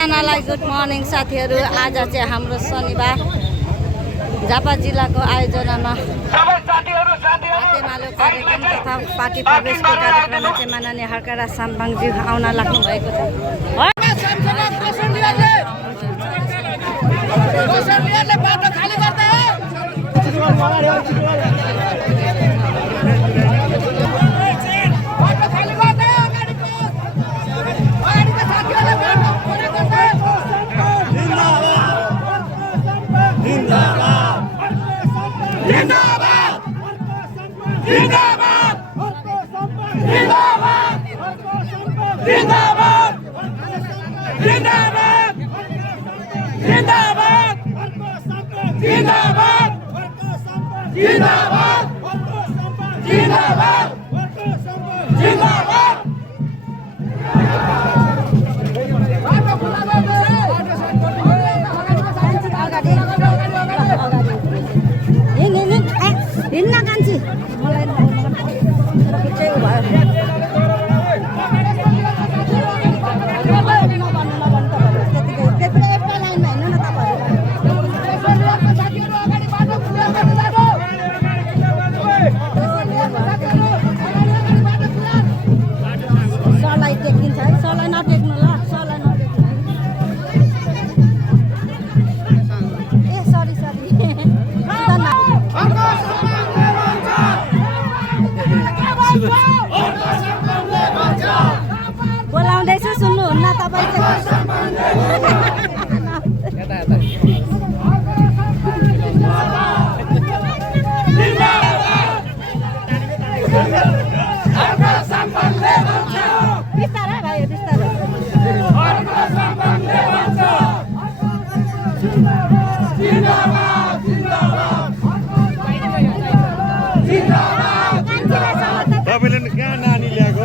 Good morning साथीहरू। आज चाहिँ हाम्रो शनिबार झापा जिल्लाको आयोजनामा हातेमालो कार्यक्रम तथा पार्टी प्रवेशको कार्यक्रममा चाहिँ माननीय हर्कराज साम्पाङज्यू आउन लाग्नु भएको छ। बोलाउँदैछु सुन्नुहुन्न तपाईँ बिस्तारै भाइ बिस्तारै तपाईँले कहाँ नानी ल्याएको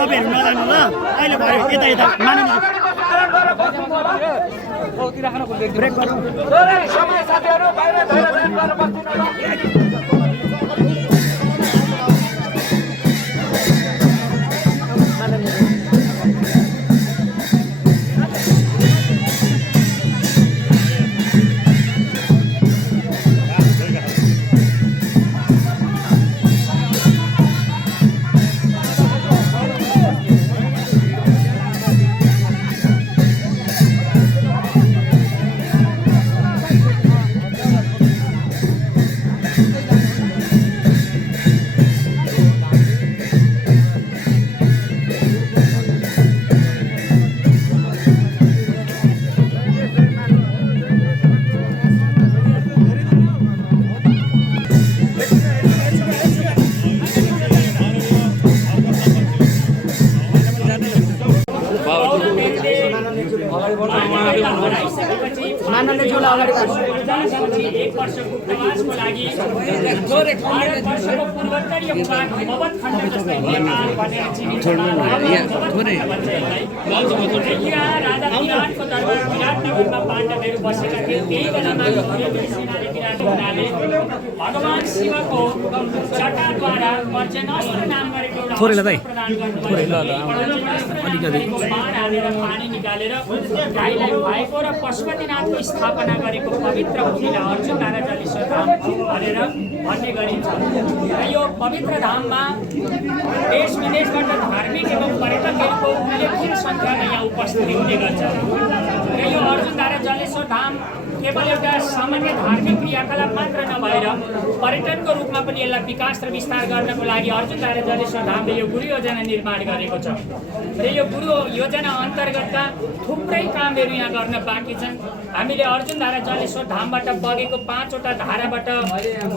तपाईँहरू नजानु ल अहिले भयो यता यता मानु ब्रेक गर्नु समय साथीहरू बाहिर जाने हुनाले भगवान शिवको जटाद्वारा पर्जन्यस्त्र नाम गरेको एउटा अस्त्र प्रदान गर्नुभयो। बाण हानेर पानी निकालेर गाईलाई भएको र पशुपतिनाथको स्थापना गरेको पवित्र भूमिलाई अर्जुन धारा जलेश्वर धाम भनेर भन्ने गरिन्छ। र यो पवित्र धाममा देश विदेशबाट धार्मिक एवं पर्यटकहरूको उल्लेखनीय सङ्ख्यामा यहाँ उपस्थिति हुने गर्छ। र यो अर्जुन धारा जलेश्वर धाम केवल एउटा सामान्य धार्मिक क्रियाकलाप मात्र नभएर पर्यटनको रूपमा पनि यसलाई विकास र विस्तार गर्नको लागि अर्जुन धारा जलेश्वर धामले यो गुरु योजना निर्माण गरेको छ। र यो गुरु योजना अन्तर्गतका थुप्रै कामहरू यहाँ गर्न बाँकी छन्। हामीले अर्जुन धारा जलेश्वर धामबाट बगेको 5 वटा धाराबाट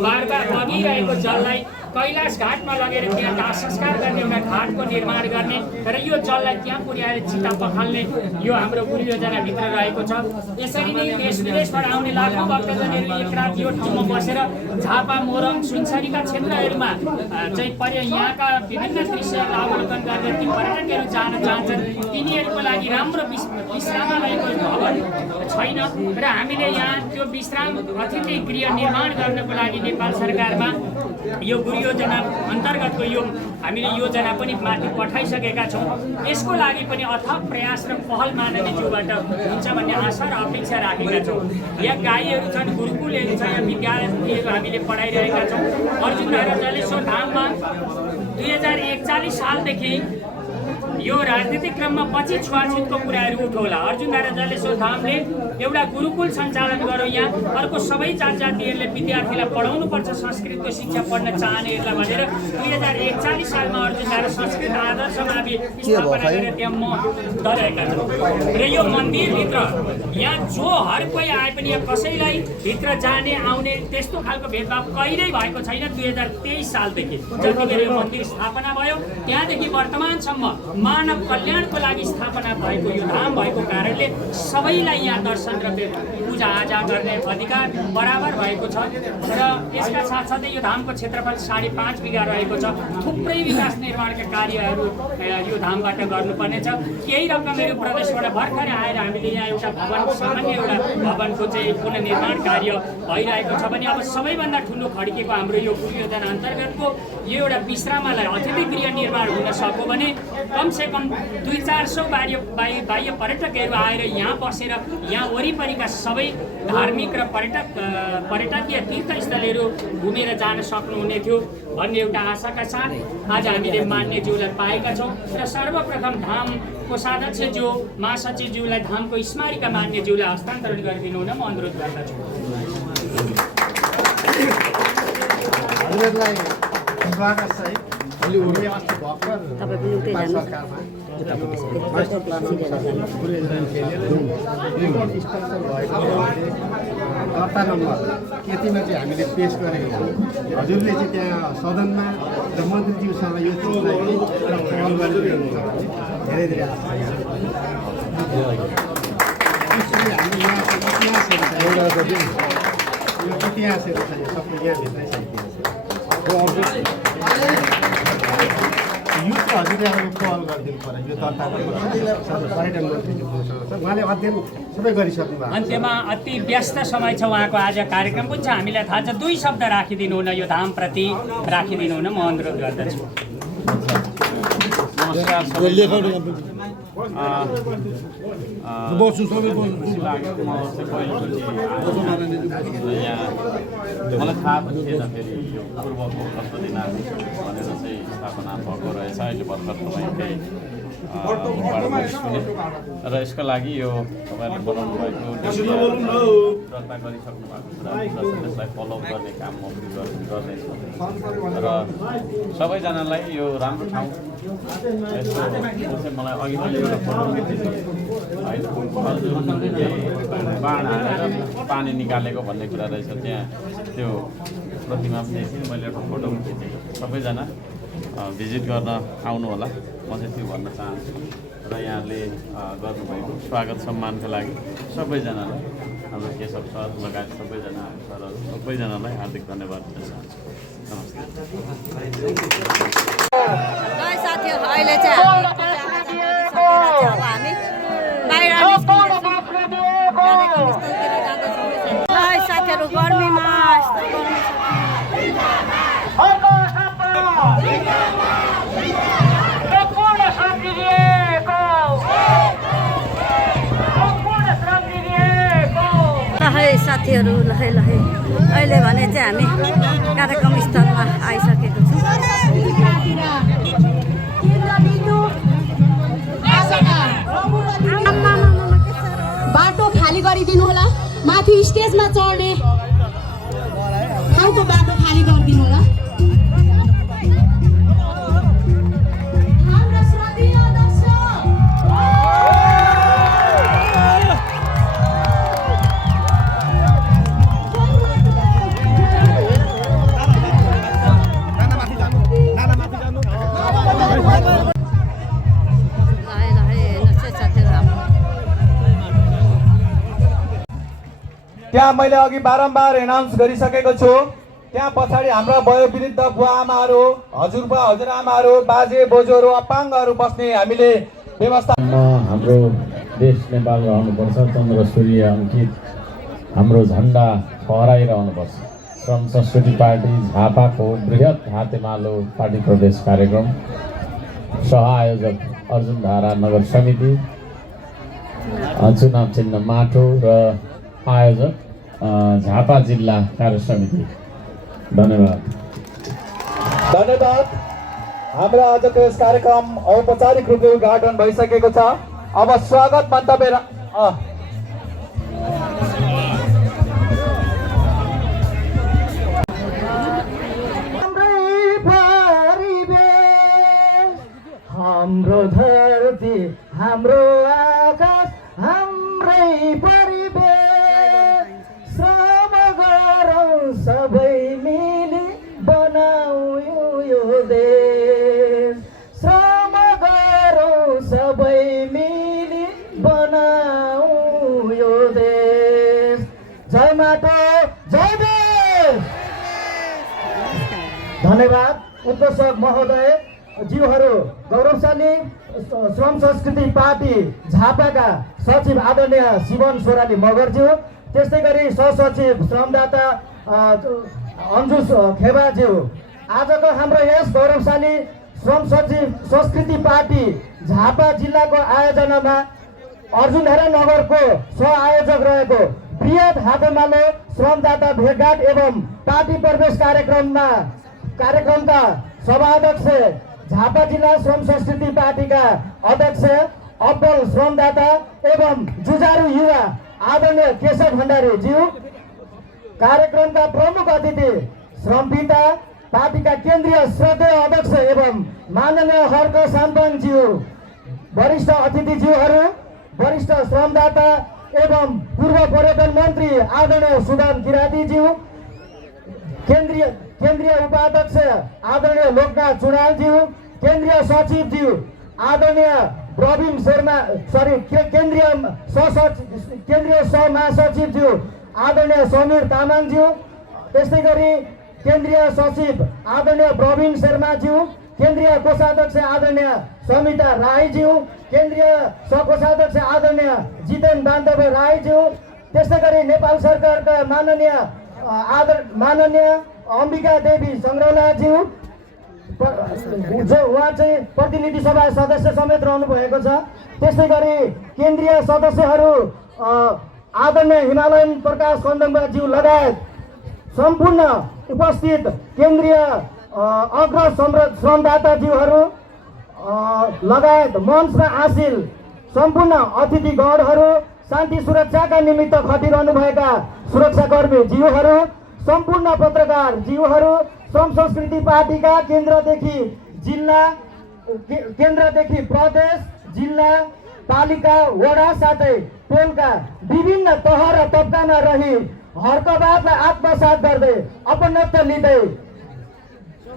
बार बगिरहेको जललाई कैलाश घाटमा लगेर त्यहाँ दाह संस्कार गर्ने एउटा घाटको निर्माण गर्ने र यो जललाई त्यहाँ पुर्याएर चिता पखाल्ने यो हाम्रो गुरु योजनाभित्र रहेको छ। यसरी नै देश विदेशबाट आउने लाखौँ भक्तजनहरू एक रात यो ठाउँमा बसेर झापा मोरङ सुनसरीका क्षेत्रहरूमा चाहिँ यहाँका विभिन्न दृश्यहरू अवलोकन गरेर ती पर्यटकहरू जान चाहन्छन्। तिनीहरूको लागि राम्रो विश्रामालयको भवन छैन र हामीले यहाँ त्यो विश्राम अतिथि गृह निर्माण गर्नको लागि नेपाल सरकारमा यो गुरु योजना अन्तर्गतको यो हामीले योजना पनि माथि पठाइसकेका छौँ। यसको लागि पनि अथक प्रयास र पहल माननीयज्यूबाट हुन्छ भन्ने आशा र अपेक्षा राखेका छौँ। यहाँ गाईहरू छन्, गुरुकुलहरू छ, यहाँ विद्यार्थीहरू हामीले पढाइरहेका छौँ। अर्जुन धारा जलेश्वर धाममा 2041 सालदेखि यो राजनीतिक क्रममा पछि छुवाछुतको कुराहरू उठौला। अर्जुन धारा जलेश्वर धामले एउटा गुरुकुल सञ्चालन गर्यो। यहाँ अर्को सबै जात जातिहरूले विद्यार्थीलाई पढाउनुपर्छ, संस्कृतको शिक्षा पढ्न चाहनेहरूलाई भनेर 2041 सालमा अर्जुन धारा संस्कृत आदर्श मावि स्थापना गरेर त्यहाँ मन्दिर रहेका छन्। र यो मन्दिरभित्र यहाँ जो हर कोही आए पनि यहाँ कसैलाई भित्र जाने आउने त्यस्तो खालको भेदभाव कहिल्यै भएको छैन। 2023 सालदेखि जतिखेर यो मन्दिर स्थापना भयो त्यहाँदेखि वर्तमानसम्म मानव कल्याणको लागि स्थापना भएको यो धाम भएको कारणले सबैलाई यहाँ दर्शन र पूजाआजा गर्ने अधिकार बराबर भएको छ। र यसका साथसाथै यो धामको क्षेत्रफल 5.5 बिघा रहेको छ। थुप्रै विकास निर्माणका कार्यहरू यो धामबाट गर्नुपर्नेछ। केही रकमहरू प्रदेशबाट भर्खरै आएर हामीले यहाँ एउटा भवन सामान्य एउटा भवनको चाहिँ पुनर्निर्माण कार्य भइरहेको छ भने अब सबैभन्दा ठुलो खड्केको हाम्रो यो गुरु योजना अन्तर्गतको यो एउटा विश्रामालय अतिथि गृह निर्माण हुन सक्यो भने कमसेकम 200-400 बाह्य पर्यटकहरू आएर यहाँ बसेर यहाँ वरिपरिका सबै धार्मिक र पर्यटकीय तीर्थस्थलहरू घुमेर जान सक्नुहुने थियो भन्ने एउटा आशाका साथ आज हामीले मान्यज्यूलाई पाएका छौँ। र सर्वप्रथम धामको कोषाध्यक्षज्यू महासचिवज्यूलाई धामको स्मारिका मान्यज्यूलाई हस्तान्तरण गरिदिनु हुन म अनुरोध गर्दछु। दर्ता नम्बर यतिमा चाहिँ हामीले पेश गरेको छौँ। हजुरले चाहिँ त्यहाँ सदनमा र मन्त्रीज्यूसँग यो चिजलाई पहल गरिदिनु हुन्छ भने धेरै धेरै आशा इतिहासहरू छ यो सबै यहाँभित्रै छ यो चाहिँ हजुरले अब पहल गरिदिनु पर्यो। यो दर्ता पर्यटन मन्त्रीज्यूसँग छ, उहाँले अध्ययन सबै गरिसक्नु भएको। अन्त्यमा अति व्यस्त समय छ उहाँको आज कार्यक्रम पनि छ, हामीलाई थाहा छ। 2 शब्द राखिदिनु हुन यो धामप्रति राखिदिनु हुन म अनुरोध गर्दछु। नमस्कार मलाई थाहा पनि थिएन फेरि यो पूर्वको पशुपतिनाथ भनेर चाहिँ स्थापना भएको रहेछ। अहिले भर्खर तपाईँकै सुने र यसको लागि यो तपाईँहरूले बनाउनु भएको दर्ता गरिसक्नु भएको कुरा त्यसलाई फलोअप गर्ने काम म गर्नेछु र सबैजनालाई यो राम्रो ठाउँ यसो चाहिँ मलाई अघि मैले एउटा फोटो बाण हालेर पानी निकालेको भन्ने कुरा रहेछ। त्यहाँ त्यो प्रतिमा पनि थिएँ, मैले एउटा फोटो पनि खिचेँ। सबैजना भिजिट गर्न आउनु होला, म चाहिँ त्यो भन्न चाहन्छु। र यहाँले गर्नुभएको स्वागत सम्मानका लागि सबैजनालाई, हाम्रो केशव सर लगायत सबैजना सरहरू सबैजनालाई हार्दिक धन्यवाद दिन चाहन्छु। नमस्कार। साथीहरू अहिले चाहिँ हामी बाहिर साथीहरू गर्मीमा लहै साथीहरू लहै लहै अहिले भने चाहिँ हामी कार्यक्रम स्थलमा आइसकेको छौँ। बाटो खाली गरिदिनु होला। माथि स्टेजमा चढ्ने ठाउँको बाटो खाली गरिदिनु होला। हाम्रो श्रद्धेय अध्यक्ष लहै लहै हेर्नुहोस् है साथीहरू हाम्रो त्यहाँ मैले अघि बारम्बार एनाउन्स गरिसकेको छु। त्यहाँ पछाडि हाम्रा वयोवृद्ध बुवा आमाहरू, हजुरबा हजुरआमाहरू, बाजे बोजूहरू, अपाङ्गहरू बस्ने हामीले व्यवस्था। हाम्रो देश नेपाल रहनुपर्छ, चन्द्र सूर्य अङ्कित हाम्रो झन्डा फहराइरहनुपर्छ। श्रम संस्कृति पार्टी झापाको बृहत हातेमालो पार्टी प्रवेश कार्यक्रम सह आयोजक अर्जुनधारा नगर समिति, चुनाव चिन्ह माटो र आयोजक झापा जिल्ला कार्य समिति। धन्यवाद। धन्यवाद। हाम्रा आजको यस कार्यक्रम औपचारिक रूपले उद्घाटन भइसकेको छ। अब स्वागत मन्तव्य हाम्रो धरती, हाम्रो आकाश, हाम्रै परिवेश, श्रम गरौँ सबै मिली बनाऊ यो देश, श्रम गरौँ सबै मिली बनाऊ यो देश। जय माटो, जय देश। धन्यवाद। उपसभापति महोदय ज्यूहरू, गौरवशाली श्रम संस्कृति पार्टी झापाका सचिव आदरणीय शिवन सोराली मगरज्यू, त्यस्तै गरी सहसचिव श्रमदाता अन्जु खेवाज्यू, आजको हाम्रो यस गौरवशाली श्रम संस्कृति पार्टी झापा जिल्लाको आयोजनामा अर्जुनधारा नगरको सह आयोजक रहेको बृहत हातेमालो श्रमदाता भेटघाट एवं पार्टी प्रवेश कार्यक्रमका सभाध्यक्ष, झापा जिल्ला श्रम संस्कृति पार्टीका अध्यक्ष, अब्बल श्रमदाता एवं जुझारु युवा आदरणीय केशव भण्डारी ज्यू, कार्यक्रमका प्रमुख अतिथि श्रमपिता पार्टीका केन्द्रीय श्रद्धेय अध्यक्ष एवं माननीय हर्क साम्पन ज्यू, वरिष्ठ अतिथिज्यूहरू, वरिष्ठ श्रमदाता एवं पूर्व पर्यटन मन्त्री आदरणीय सुदाम किराती ज्यू, केन्द्रीय उपाध्यक्ष आदरणीय लोकनाथ चुडालज्यू, केन्द्रीय सचिवज्यू आदरणीय प्रवीण शर्मा, केन्द्रीय सहमहासचिवज्यू आदरणीय समीर तामाङज्यू, त्यस्तै गरी केन्द्रीय सचिव आदरणीय प्रवीण शर्माज्यू, केन्द्रीय कोषाध्यक्ष आदरणीय समिता राईज्यू, केन्द्रीय सहकोषाध्यक्ष आदरणीय जितेन बान्धव राईज्यू, त्यस्तै गरी नेपाल सरकारका माननीय अम्बिका देवी सङ्ग्रौलाज्यू, जो उहाँ चाहिँ प्रतिनिधि सभा सदस्य समेत रहनु भएको छ। त्यस्तै गरी केन्द्रीय सदस्यहरू आदरणीय हिमालयन प्रकाश कन्दमज्यू लगायत सम्पूर्ण उपस्थित केन्द्रीय अग्र श्रमदाताज्यूहरू लगायत मञ्चमा आसीन सम्पूर्ण अतिथिगणहरू, शान्ति सुरक्षाका निमित्त खटिरहनुभएका सुरक्षाकर्मी ज्यूहरू, सम्पूर्ण पत्रकार ज्यूहरू, श्रम संस्कृति पार्टीका केन्द्रदेखि प्रदेश, जिल्ला, पालिका, वडा साथै टोलका विभिन्न तह र तब्कामा रही हर्कवादलाई आत्मसात गर्दै अपनत्व लिँदै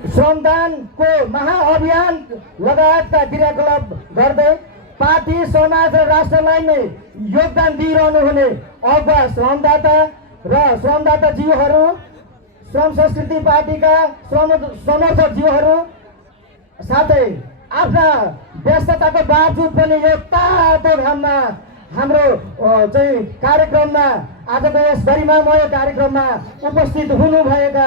श्रमदानको महाअभियान लगायतका क्रियाकलाप गर्दै पार्टी, समाज र राष्ट्रलाई नै योगदान दिइरहनु हुने अगुवा श्रमदाता ज्यूहरू, श्रम संस्कृति पार्टीका समर्थक ज्यूहरू साथै आफ्ना व्यस्तताको बावजुद पनि यो तातो घाममा हाम्रो चाहिँ कार्यक्रममा आजको यस गरिमामय कार्यक्रममा उपस्थित हुनुभएका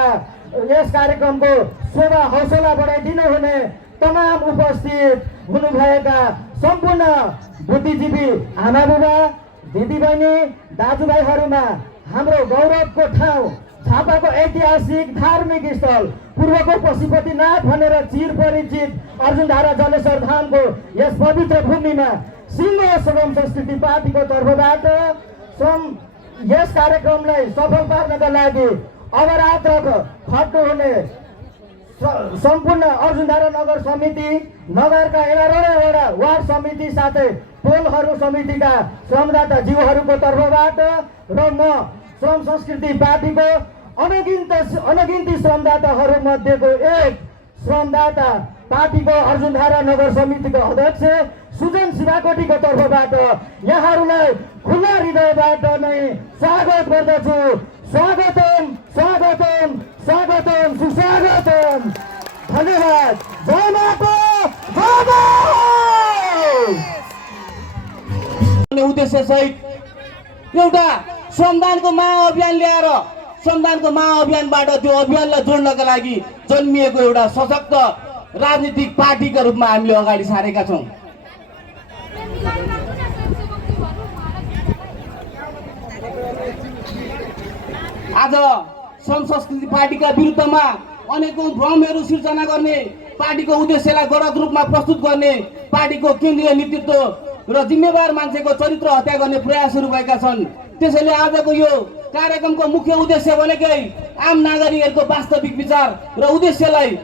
यस कार्यक्रमको शोभा हौसला बढाइदिनु हुने तमाम उपस्थित हुनुभएका सम्पूर्ण बुद्धिजीवी आमाबुबा दिदीबहिनी दाजुभाइहरूमा हाम्रो गौरवको ठाउँ झापाको ऐतिहासिक धार्मिक स्थल पूर्वको पशुपतिनाथ भनेर चिर परिचित अर्जुनधारा जलेश्वर धामको यस पवित्र भूमिमा सिंह श्रम संस्कृति पार्टीको तर्फबाट यस कार्यक्रमलाई सफल पार्नका लागि अवरात्रको खट्नु हुने सम्पूर्ण अर्जुनधारा नगर समिति नगरका 11वटा वार्ड समिति साथै टोलहरू समितिका श्रमदाता जीवहरूको तर्फबाट र म श्रम संस्कृति पार्टीको अनगिन्ती श्रमदाताहरू मध्येको एक श्रमदाता पार्टीको अर्जुनधारा नगर समितिको अध्यक्ष सुजन शिवाकोटीको तर्फबाट यहाँहरूलाई खुला हृदयबाट नै स्वागत गर्दछु। स्वागतम स्वागतम स्वागतम सुस्वागतम। धन्यवाद। जय माता जय। उद्देश्य सहित एउटा श्रमदानको महाअभियान ल्याएर श्रमदानको महाअभियानबाट त्यो अभियानलाई जोड्नका लागि जन्मिएको एउटा सशक्त राजनीतिक पार्टीका रूपमा हामीले अगाडि सारेका छौँ। आज श्रम संस्कृति पार्टीका विरुद्धमा अनेकौं भ्रमहरू सिर्जना गर्ने, पार्टीको उद्देश्यलाई गलत रूपमा प्रस्तुत गर्ने, पार्टीको केन्द्रीय नेतृत्व र जिम्मेवार मान्छेको चरित्र हत्या गर्ने प्रयासहरू भएका छन्। त्यसैले आजको यो कार्यक्रमको मुख्य उद्देश्य भनेकै आम नागरिकहरूको वास्तविक विचार र उद्देश्यलाई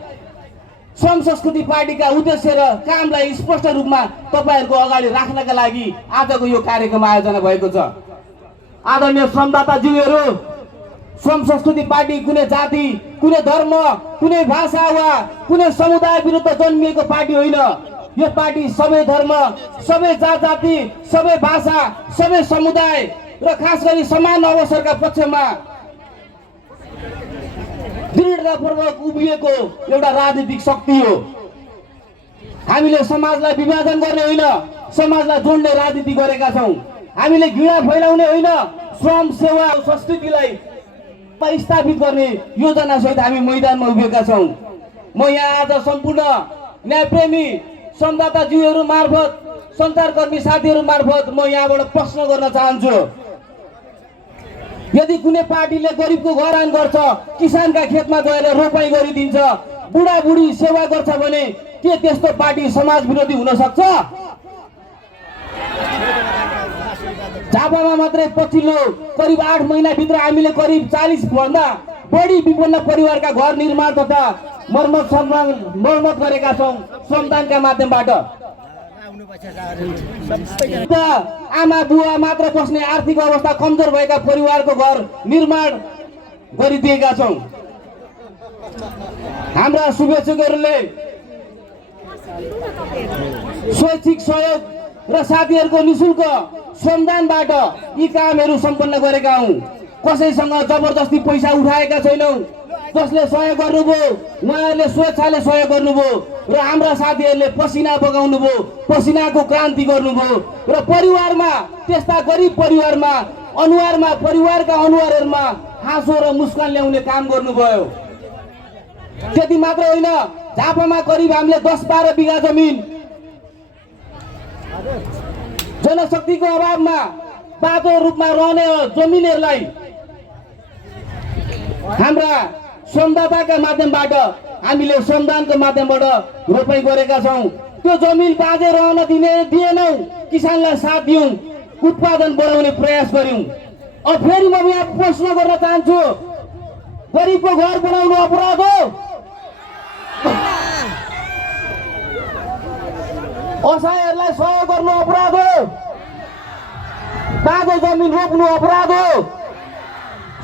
श्रम संस्कृति पार्टीका उद्देश्य र कामलाई स्पष्ट रूपमा तपाईहरूको अगाडि राख्नका लागि आजको यो कार्यक्रम आयोजना भएको छ। आदरणीय श्रमदाताज्यूहरू, श्रम संस्कृति पार्टी कुनै जाति, कुनै धर्म, कुनै भाषा वा कुनै समुदाय विरुद्ध जन्मिएको पार्टी होइन। यो पार्टी सबै धर्म, सबै जाति, सबै भाषा, सबै समुदाय र खास गरी समान अवसरका पक्षमा दृढतापूर्वक उभिएको एउटा राजनीतिक शक्ति हो। हामीले समाजलाई विभाजन गर्ने होइन, समाजलाई जोड्ने राजनीति गरेका छौँ। हामीले घृणा फैलाउने होइन, श्रम सेवा संस्कृतिलाई स्थापित गर्ने योजना सहित हामी मैदानमा उभिएका छौँ। म यहाँ आज सम्पूर्ण न्यायप्रेमी श्रमदाताज्यूहरू मार्फत, सञ्चारकर्मी साथीहरू मार्फत म यहाँबाट प्रश्न गर्न चाहन्छु। यदि कुनै पार्टीले गरिबको घरान गर्छ, किसानका खेतमा गएर रोपाई गरिदिन्छ, बुढाबुढी सेवा गर्छ भने के त्यस्तो पार्टी समाज विरोधी हुन सक्छ? झापामा मात्रै पछिल्लो करिब 8 महिनाभित्र हामीले करिब 40 भन्दा बढी विपन्न परिवारका घर निर्माण तथा मर्मत गरेका छौँ श्रमदानका माध्यमबाट। आमा बुवा मात्र बस्ने आर्थिक अवस्था कमजोर भएका परिवारको घर निर्माण गरिदिएका छौँ। हाम्रा शुभेच्छुकहरूले स्वैच्छिक सहयोग र साथीहरूको निःशुल्क श्रमदानबाट यी कामहरू सम्पन्न गरेका हौँ। कसैसँग जबरजस्ती पैसा उठाएका छैनौँ। जसले सहयोग गर्नुभयो उहाँहरूले स्वेच्छाले सहयोग गर्नुभयो र हाम्रा साथीहरूले पसिना बगाउनु भयो, पसिनाको क्रान्ति गर्नुभयो र परिवारमा, त्यस्ता गरिब परिवारमा अनुहारमा, परिवारका अनुहारहरूमा हाँसो र मुस्कान ल्याउने काम गर्नुभयो। त्यति मात्र होइन, झापामा करिब हामीले 10-12 बिघा जमिन जनशक्तिको अभावमा बाटो रूपमा रहने जमिनहरूलाई हाम्रा श्रमदाताका माध्यमबाट हामीले श्रमदानको माध्यमबाट रोपाई गरेका छौँ। त्यो जमिन बाँझै रहन दिएनौँ, किसानलाई साथ दियौँ, उत्पादन बढाउने प्रयास गर्यौँ। अब फेरि म यहाँ प्रश्न गर्न चाहन्छु, गरिबको घर बनाउनु अपराध हो? असहायहरूलाई सहयोग गर्नु अपराध हो? बाँझो जमिन रोप्नु अपराध हो?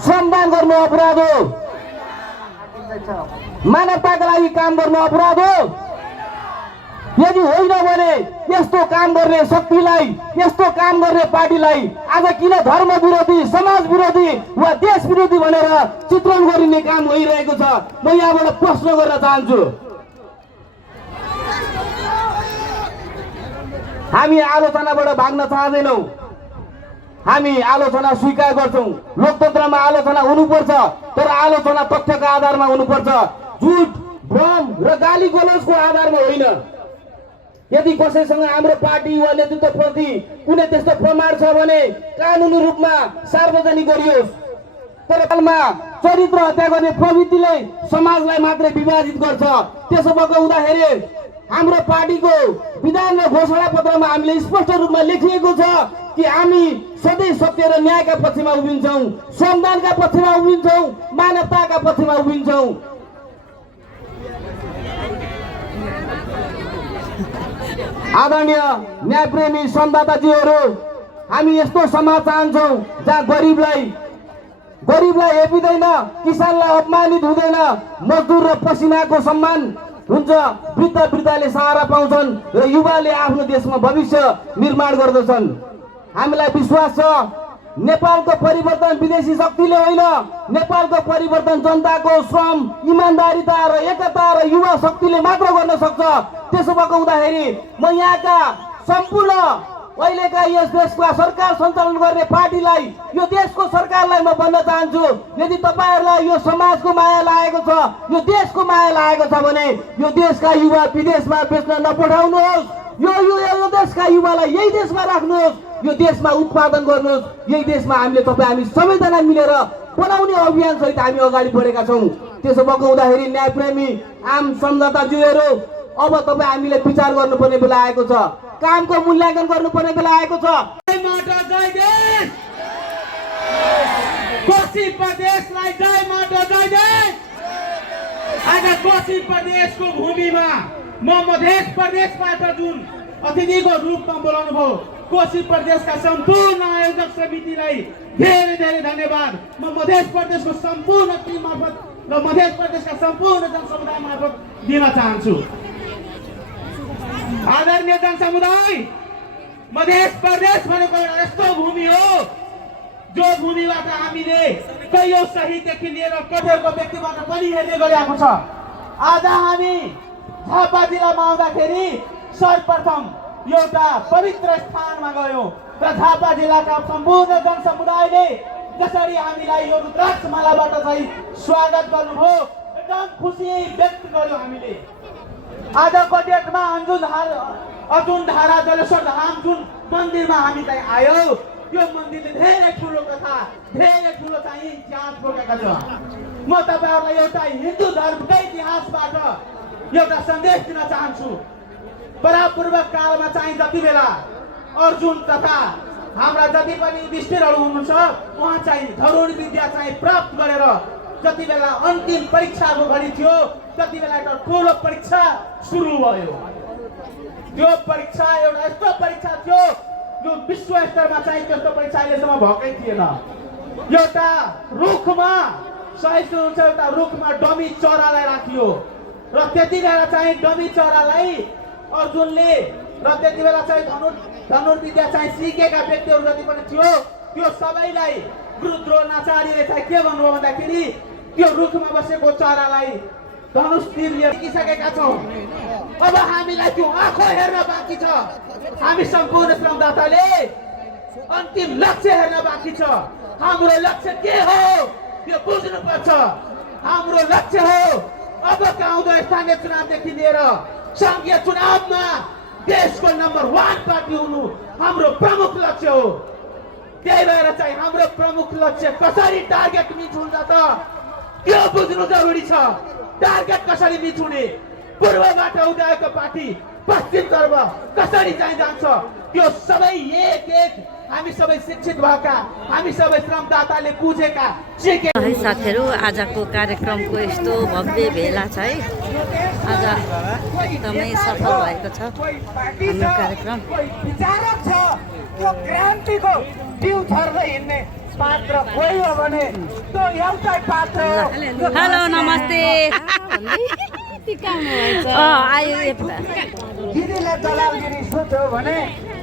श्रमदान गर्नु अपराध हो? मानवताका लागि काम गर्नु अपराध हो? यदि होइन भने यस्तो काम गर्ने शक्तिलाई, यस्तो काम गर्ने पार्टीलाई आज किन धर्म विरोधी, समाज विरोधी वा देश विरोधी भनेर चित्रण गरिने काम भइरहेको छ? म यहाँबाट प्रश्न गर्न चाहन्छु। हामी आलोचनाबाट भाग्न चाहँदैनौँ। हामी आलोचना स्वीकार गर्छौँ। लोकतन्त्रमा आलोचना हुनुपर्छ, तर आलोचना तथ्यका आधारमा हुनुपर्छ, झुट भ्रम र गाली गलौजको आधारमा होइन। यदि कसैसँग हाम्रो पार्टी वा नेतृत्वप्रति कुनै त्यस्तो प्रमाण छ भने कानुनी रूपमा सार्वजनिक गरियोस्। तर हालमा चरित्र हत्या गर्ने प्रवृत्तिले समाजलाई मात्रै विभाजित गर्छ। त्यसो भएको हुँदाखेरि हाम्रो पार्टीको विधान र घोषणा पत्रमा हामीले स्पष्ट रूपमा लेखिएको छ कि हामी सधैँ सत्य र न्यायका पक्षमा उभिन्छौँ, संविधानका पक्षमा उभिन्छौँ, मानवताका पक्षमा उभिन्छौँ। आदरणीय न्यायप्रेमी संवाददाताजीहरू, हामी यस्तो समाज चाहन्छौँ जहाँ गरिबलाई हेपिँदैन, किसानलाई अपमानित हुँदैन, मजदुर र पसिनाको सम्मान हुन्छ, वृद्धले सहारा पाउँछन् र युवाले आफ्नो देशमा भविष्य निर्माण गर्दछन्। हामीलाई विश्वास छ नेपालको परिवर्तन विदेशी शक्तिले होइन, नेपालको परिवर्तन जनताको श्रम, इमान्दारिता र एकता र युवा शक्तिले मात्र गर्न सक्छ। त्यसो भएको हुँदाखेरि म यहाँका सम्पूर्ण अहिलेका यस देशका सरकार सञ्चालन गर्ने पार्टीलाई, यो देशको सरकारलाई म भन्न चाहन्छु, यदि तपाईहरूलाई यो समाजको माया लागेको छ, यो देशको माया लागेको छ भने यो देशका युवा विदेशमा बेच्न नपठाउनुहोस्। यो देशका युवालाई यही देशमा राख्नुहोस्, यो देशमा उत्पादन गर्नुहोस्। यही देशमा हामी सबैजना मिलेर बनाउने अभियान सहित हामी अगाडि बढेका छौँ। त्यसो भएको हुँदाखेरि न्यायप्रेमी आम संवाददाताजीहरू, अब तपाईँ हामीले विचार गर्नुपर्ने बेला आएको छ, कामको मूल्याङ्कन गर्नुपर्ने बेला आएको छ। कोशी प्रदेशलाई जय माता जय जय। आज कोशी प्रदेशको भूमिमा म मध्य प्रदेशबाट जुन अतिथिको रूपमा बोलाउनु भयो, कोशी प्रदेशका सम्पूर्ण आयोजक समितिलाई धेरै धेरै धन्यवाद म मध्य प्रदेशको सम्पूर्ण टिम मार्फत र मध्य प्रदेशका सम्पूर्ण जनसमुदाय मार्फत दिन चाहन्छु। आदरणीय जनसमुदाय, मध्य प्रदेश भनेको एउटा यस्तो भूमि हो जो भूमिबाट हामीले कैयौं शहीददेखि लिएर कठोरको व्यक्तिबाट पनि हेर्ने गरिएको छ। आज हामी झापा जिल्लामा आउँदाखेरि सर्वप्रथम एउटा पवित्र स्थानमा गयौँ र झापा जिल्लाका सम्पूर्ण जनसमुदायले जसरी हामीलाई यो रुद्राक्षमालाबाट चाहिँ स्वागत गर्नुभयो, एकदम खुसी व्यक्त गर्यौँ हामीले। आजको डेटमा अर्जुन धारा जलेश्वर धाम जुन मन्दिरमा हामी चाहिँ आयौँ, यो मन्दिरले धेरै ठुलो कथा, धेरै ठुलो चाहिँ इतिहास बोकेका छ। म तपाईँहरूलाई एउटा हिन्दू धर्मकै इतिहासबाट एउटा सन्देश दिन चाहन्छु। परापूर्व कालमा चाहिँ जति बेला अर्जुन तथा हाम्रा जति पनि युधिष्ठिरहरू हुनुहुन्छ, उहाँ चाहिँ धनुर् विद्या चाहिँ प्राप्त गरेर जति बेला अन्तिम परीक्षाको घडी थियो, त्यति बेला एउटा ठुलो परीक्षा सुरु भयो। त्यो परीक्षा एउटा यस्तो परीक्षा थियो जो विश्व स्तरमा चाहिँ त्यस्तो परीक्षा अहिलेसम्म भएकै थिएन। एउटा रुखमा सहिष्णुहुन्छ, एउटा रुखमा डमी चरालाई राखियो र त्यति बेला चाहिँ डमी चरालाई अर्जुनले र त्यति बेला चाहिँ धनुर्विद्या चाहिँ सिकेका व्यक्तिहरू जति पनि थियो, त्यो सबैलाई गुरु द्रोणाचार्यले चाहिँ के भन्नुभयो भन्दाखेरि त्यो रुखमा बसेको चरालाई धनुष तीरले सिकिसकेका छौँ। अब हामीलाई त्यो आँखो हेर्न बाँकी छ। हामी सम्पूर्ण श्रमदाताले अन्तिम लक्ष्य हेर्न बाँकी छ। हाम्रो लक्ष्य के हो यो बुझ्नुपर्छ। हाम्रो लक्ष्य हो अबका आउँदो स्थानीय चुनावदेखि लिएर संघीय चुनावमा देशको नम्बर 1 पार्टी हुनु हाम्रो प्रमुख लक्ष्य हो। त्यही भएर चाहिँ हाम्रो प्रमुख लक्ष्य कसरी टार्गेट मिट हुन्छ त त्यो बुझ्नु जरुरी छ। टार्गेट कसरी मिट हुने, पूर्वबाट उदाएको पार्टी पश्चिमतर्फ कसरी चाहिँ जान्छ, त्यो सबै एक एक हामी सबै शिक्षित भएका, हामी सबै श्रमदाताले बुझेका सिकेका। है साथीहरू, आजको कार्यक्रमको यस्तो भव्य भेला छ है। आज एकदमै सफल भएको छ हाम्रो कार्यक्रम। विचारक छ त्यो क्रान्तिको जिउ छर्दै हिँड्ने पात्र कोही हो भने त्यो एउटै पात्र हो। हेलो नमस्ते। दिदीले दलालगिरी सोच्यो भने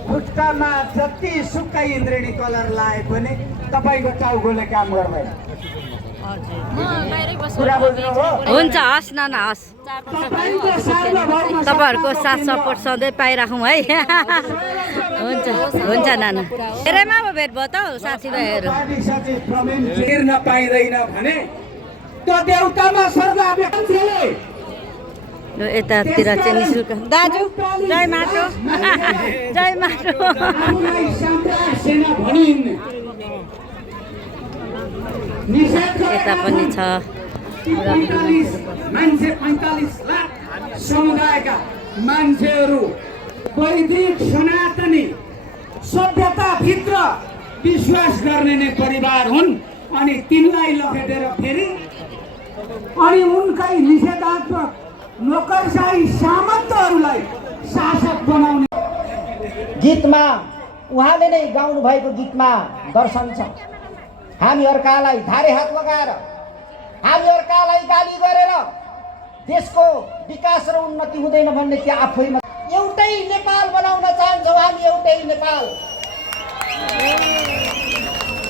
खुट्टामा जति सुक्खा इन्द्रेणी कलर लाए पनि तपाईँको टाउकोले काम गर्दैन। कुरा बुझ्नुभयो? हुन्छ, हस् न हस्। तपाईँहरूको साथ सपोर्ट सधैँ पाइराखौँ है। हुन्छ हुन्छ नाना धेरैमा अब भेट भयो त हौ साथीभाइहरू हेर्न पाइँदैन भने त्यो देउतामा स्वर्ग मान्छेले यो यतातिर चाहिँ निशुल्क दाजु जय माटो जय माटो आफूलाई साम्राज्य सेना भनिन् यता पनि छ 45 लाख समुदायका मान्छेहरू वैदिक सनातनी सभ्यताभित्र विश्वास गर्ने नै परिवार हुन् अनि तिनलाई लखेटेर फेरि अनि उनकै निषेधात्मक नोकरशाही सामन्तहरूलाई शासक बनाउने गीतमा उहाँले नै गाउनु भएको गीतमा दर्शन छ। हामी अर्कालाई धारे हात लगाएर हामी अर्कालाई गाली गरेर देशको विकास र उन्नति हुँदैन भन्ने त्यो आफैमा एउटै नेपाल बनाउन चाहन्छौँ हामी एउटै नेपाल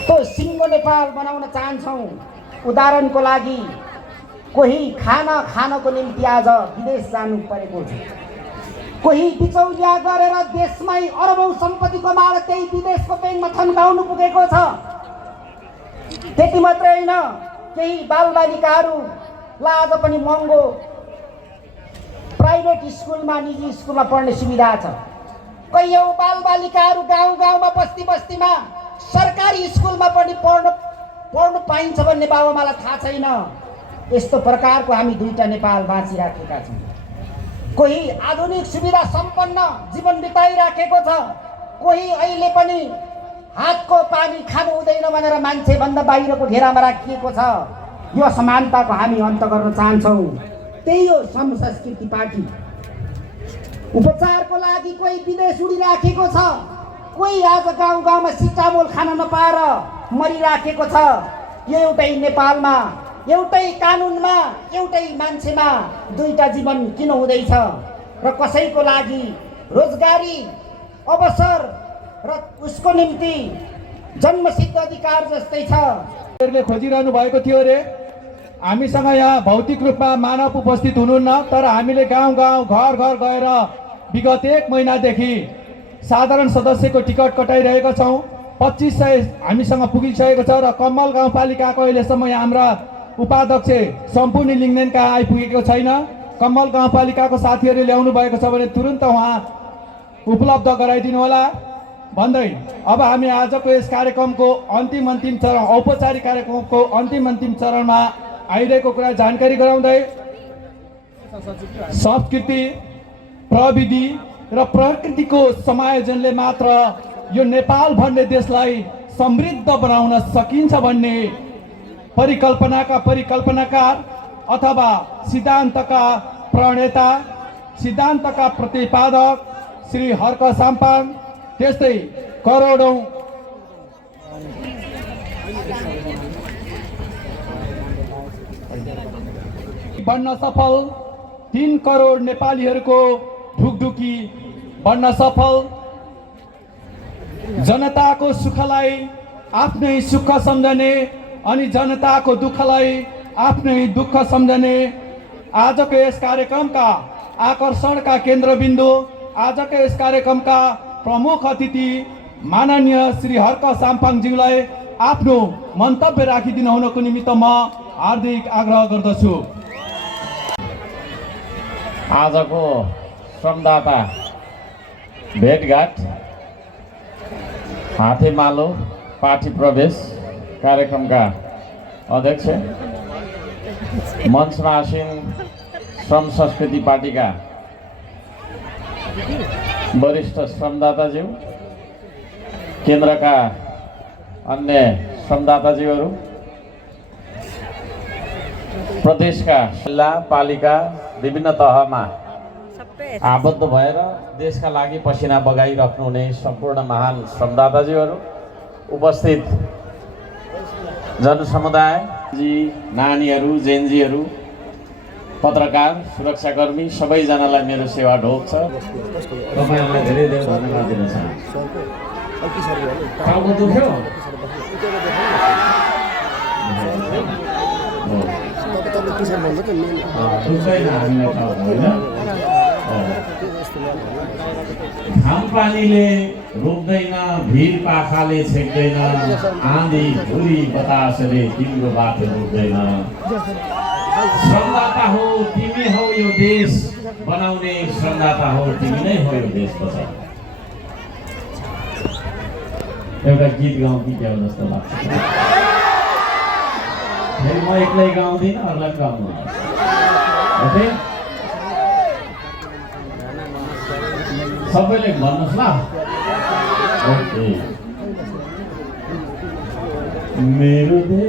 तो सिङ्गो नेपाल बनाउन चाहन्छौँ। उदाहरणको लागि कोही खानको निम्ति आज विदेश जानु परेको छ कोही बिचौलिया गरेर देशमै अरबौं सम्पत्ति कमाएर त्यही विदेशको ब्याङ्कमा थन्काउनु पुगेको छ। त्यति मात्रै होइन केही बालबालिकाहरूलाई आज पनि महँगो प्राइभेट स्कुलमा निजी स्कुलमा पढ्ने सुविधा छ। कैयौँ बालबालिकाहरू गाउँमा बस्तीमा सरकारी स्कुलमा पनि पढ्नु पाइन्छ भन्ने बाबुआमालाई थाहा छैन। यस्तो प्रकारको हामी दुईटा नेपाल बाँचिराखेका छौँ। कोही आधुनिक सुविधा सम्पन्न जीवन बिताइराखेको छ कोही अहिले पनि हातको पानी खानु हुँदैन भनेर मान्छेभन्दा बाहिरको घेरामा राखिएको छ। यो समानताको हामी अन्त गर्न चाहन्छौँ। त्यही हो श्रम संस्कृति पार्टी। उपचारको लागि कोही विदेश उडिराखेको छ कोही आज गाउँमा सिटामोल खान नपाएर मरिराखेको छ। यो एउटै नेपालमा एउटै कानुनमा एउटै मान्छेमा दुईटा जीवन किन हुँदैछ र कसैको लागि रोजगारी अवसर र उसको निम्ति जन्मसिद्ध अधिकार जस्तै छ। खोजिरहनु भएको थियो रे हामीसँग यहाँ भौतिक रूपमा मानव उपस्थित हुनुहुन्न तर हामीले गाउँ घर गएर विगत 1 महिनादेखि साधारण सदस्यको टिकट कटाइरहेका छौँ। 2500 हामीसँग पुगिसकेको छ र कमल गाउँपालिकाको अहिलेसम्म यहाँ हाम्रा उपाध्यक्ष सम्पूर्ण लिङ्गदेनका आइपुगेको छैन। कमल गाउँपालिकाको साथीहरूले ल्याउनु भएको छ भने तुरुन्त उहाँ उपलब्ध गराइदिनु होला भन्दै अब हामी आजको यस कार्यक्रमको अन्तिम चरण औपचारिक कार्यक्रमको अन्तिम चरणमा आइरहेको कुरा जानकारी गराउँदै संस्कृति प्रविधि र प्रकृतिको समायोजनले मात्र यो नेपाल भन्ने देशलाई समृद्ध बनाउन सकिन्छ भन्ने परिकल्पनाकार अथवा सिद्धान्तका प्रणेता सिद्धान्तका प्रतिपादक श्री हर्क साम्पाङ त्यस्तै करोडौं बन्न सफल 3 करोड नेपालीहरूको ढुकढुकी बन्न सफल जनताको सुखलाई आफ्नै सुख सम्झने अनि जनताको दुःखलाई आफ्नै दुःख सम्झने आजको यस कार्यक्रमका आकर्षणका केन्द्रबिन्दु आजको यस कार्यक्रमका प्रमुख अतिथि माननीय श्री हर्क साम्पाङज्यूलाई आफ्नो मन्तव्य राखिदिनु हुनको निमित्त म हार्दिक आग्रह गर्दछु। आजको श्रमदाता भेटघाट हातेमालो पार्टी प्रवेश कार्यक्रमका अध्यक्ष मञ्चमा आसीन श्रम संस्कृति पार्टीका वरिष्ठ श्रमदाताज्यू केन्द्रका अन्य श्रमदाताज्यूहरू प्रदेशका जिल्ला पालिका विभिन्न तहमा आबद्ध भएर देशका लागि पसिना बगाइराख्नुहुने सम्पूर्ण महान श्रमदाताज्यूहरू उपस्थित जनसमुदाय नानीहरू जेनजीहरू पत्रकार सुरक्षाकर्मी सबैजनालाई मेरो सेवा ढोक छ। तपाईँहरूलाई धेरै धेरै धन्यवाद दिन चाहन्छु। टाउको दुख्यो घाम पानीले रोक्दैन, भिर पाखाले छेक्दैन, आँधी धुली बतासले तिम्रो बाटो रोक्दैन। श्रमदाता हो तिमी हौ यो देश बनाउने, श्रमदाता हो तिमी नै हो यो देश बचाउने। एउटा गीत गाउँ कि क्या जस्तो लाग्छ। फेरि म एक्लै गाउँदिनँ, अरूलाई गाउनु ओके। सबैले भन्नुहोस् ल। ओके। मेरो देश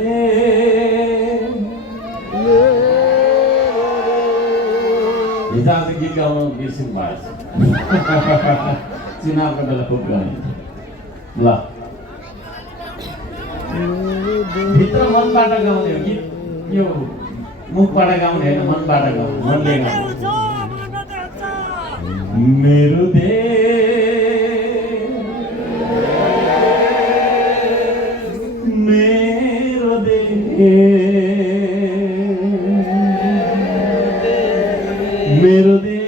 हिजो आज गीत गाउनु बिर्सिनु भएछ। चुनावको बेला खुब गाउने ल। भित्र मनबाट गाउने हो गीत, यो मुखबाट गाउने होइन, मनबाट गाउने, मनले गाउने। मेरो देश, मेरो देश, मेरो देश।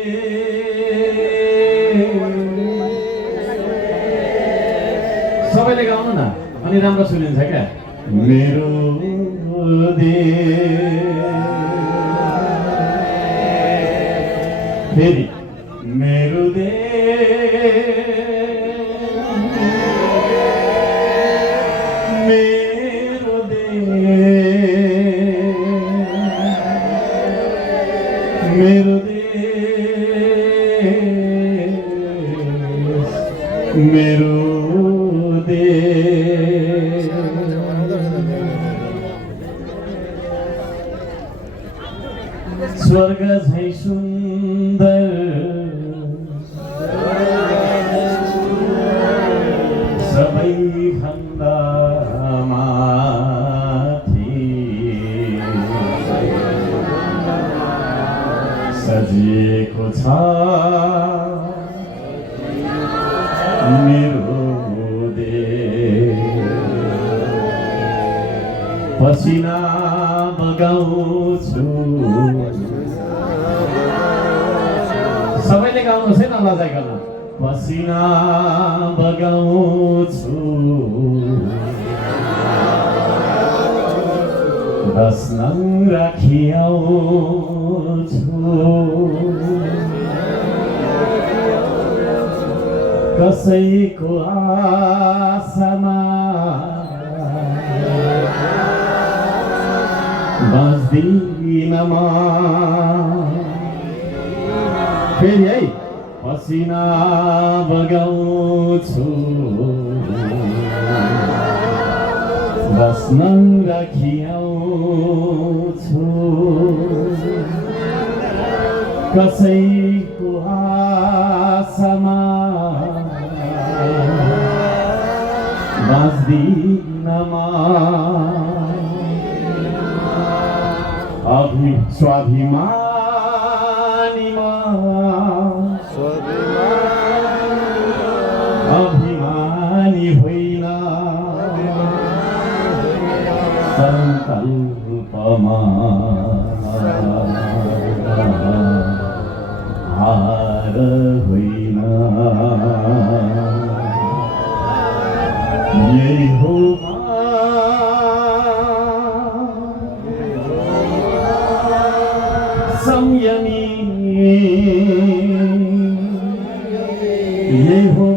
सबैले गाउनु न, अनि राम्रो सुनिन्छ क्या। मेरो देश, फेरि मेरो देश, मेरो देश, मेरो देश, मेरो देश। स्वर्ग झै सुन्दर सबैभन्दा माथि सजिएको छ मेरो देश। पसिना बगाउँछु, सबैले गाउनुहोस् है न लजाइकन। पसिना बगाउँछु, दस नङ राखिआउँछु, कसैको आशामा बस्दिन म। फेरि है, पसिना बगाउँछु, बस्न राखिआउँछु, कसैको आशामा बस्दिन म। स्वाभिमानीमा अभिमानी होइन, संकल्पमा हार होइन। यही हो संयमी, यही हो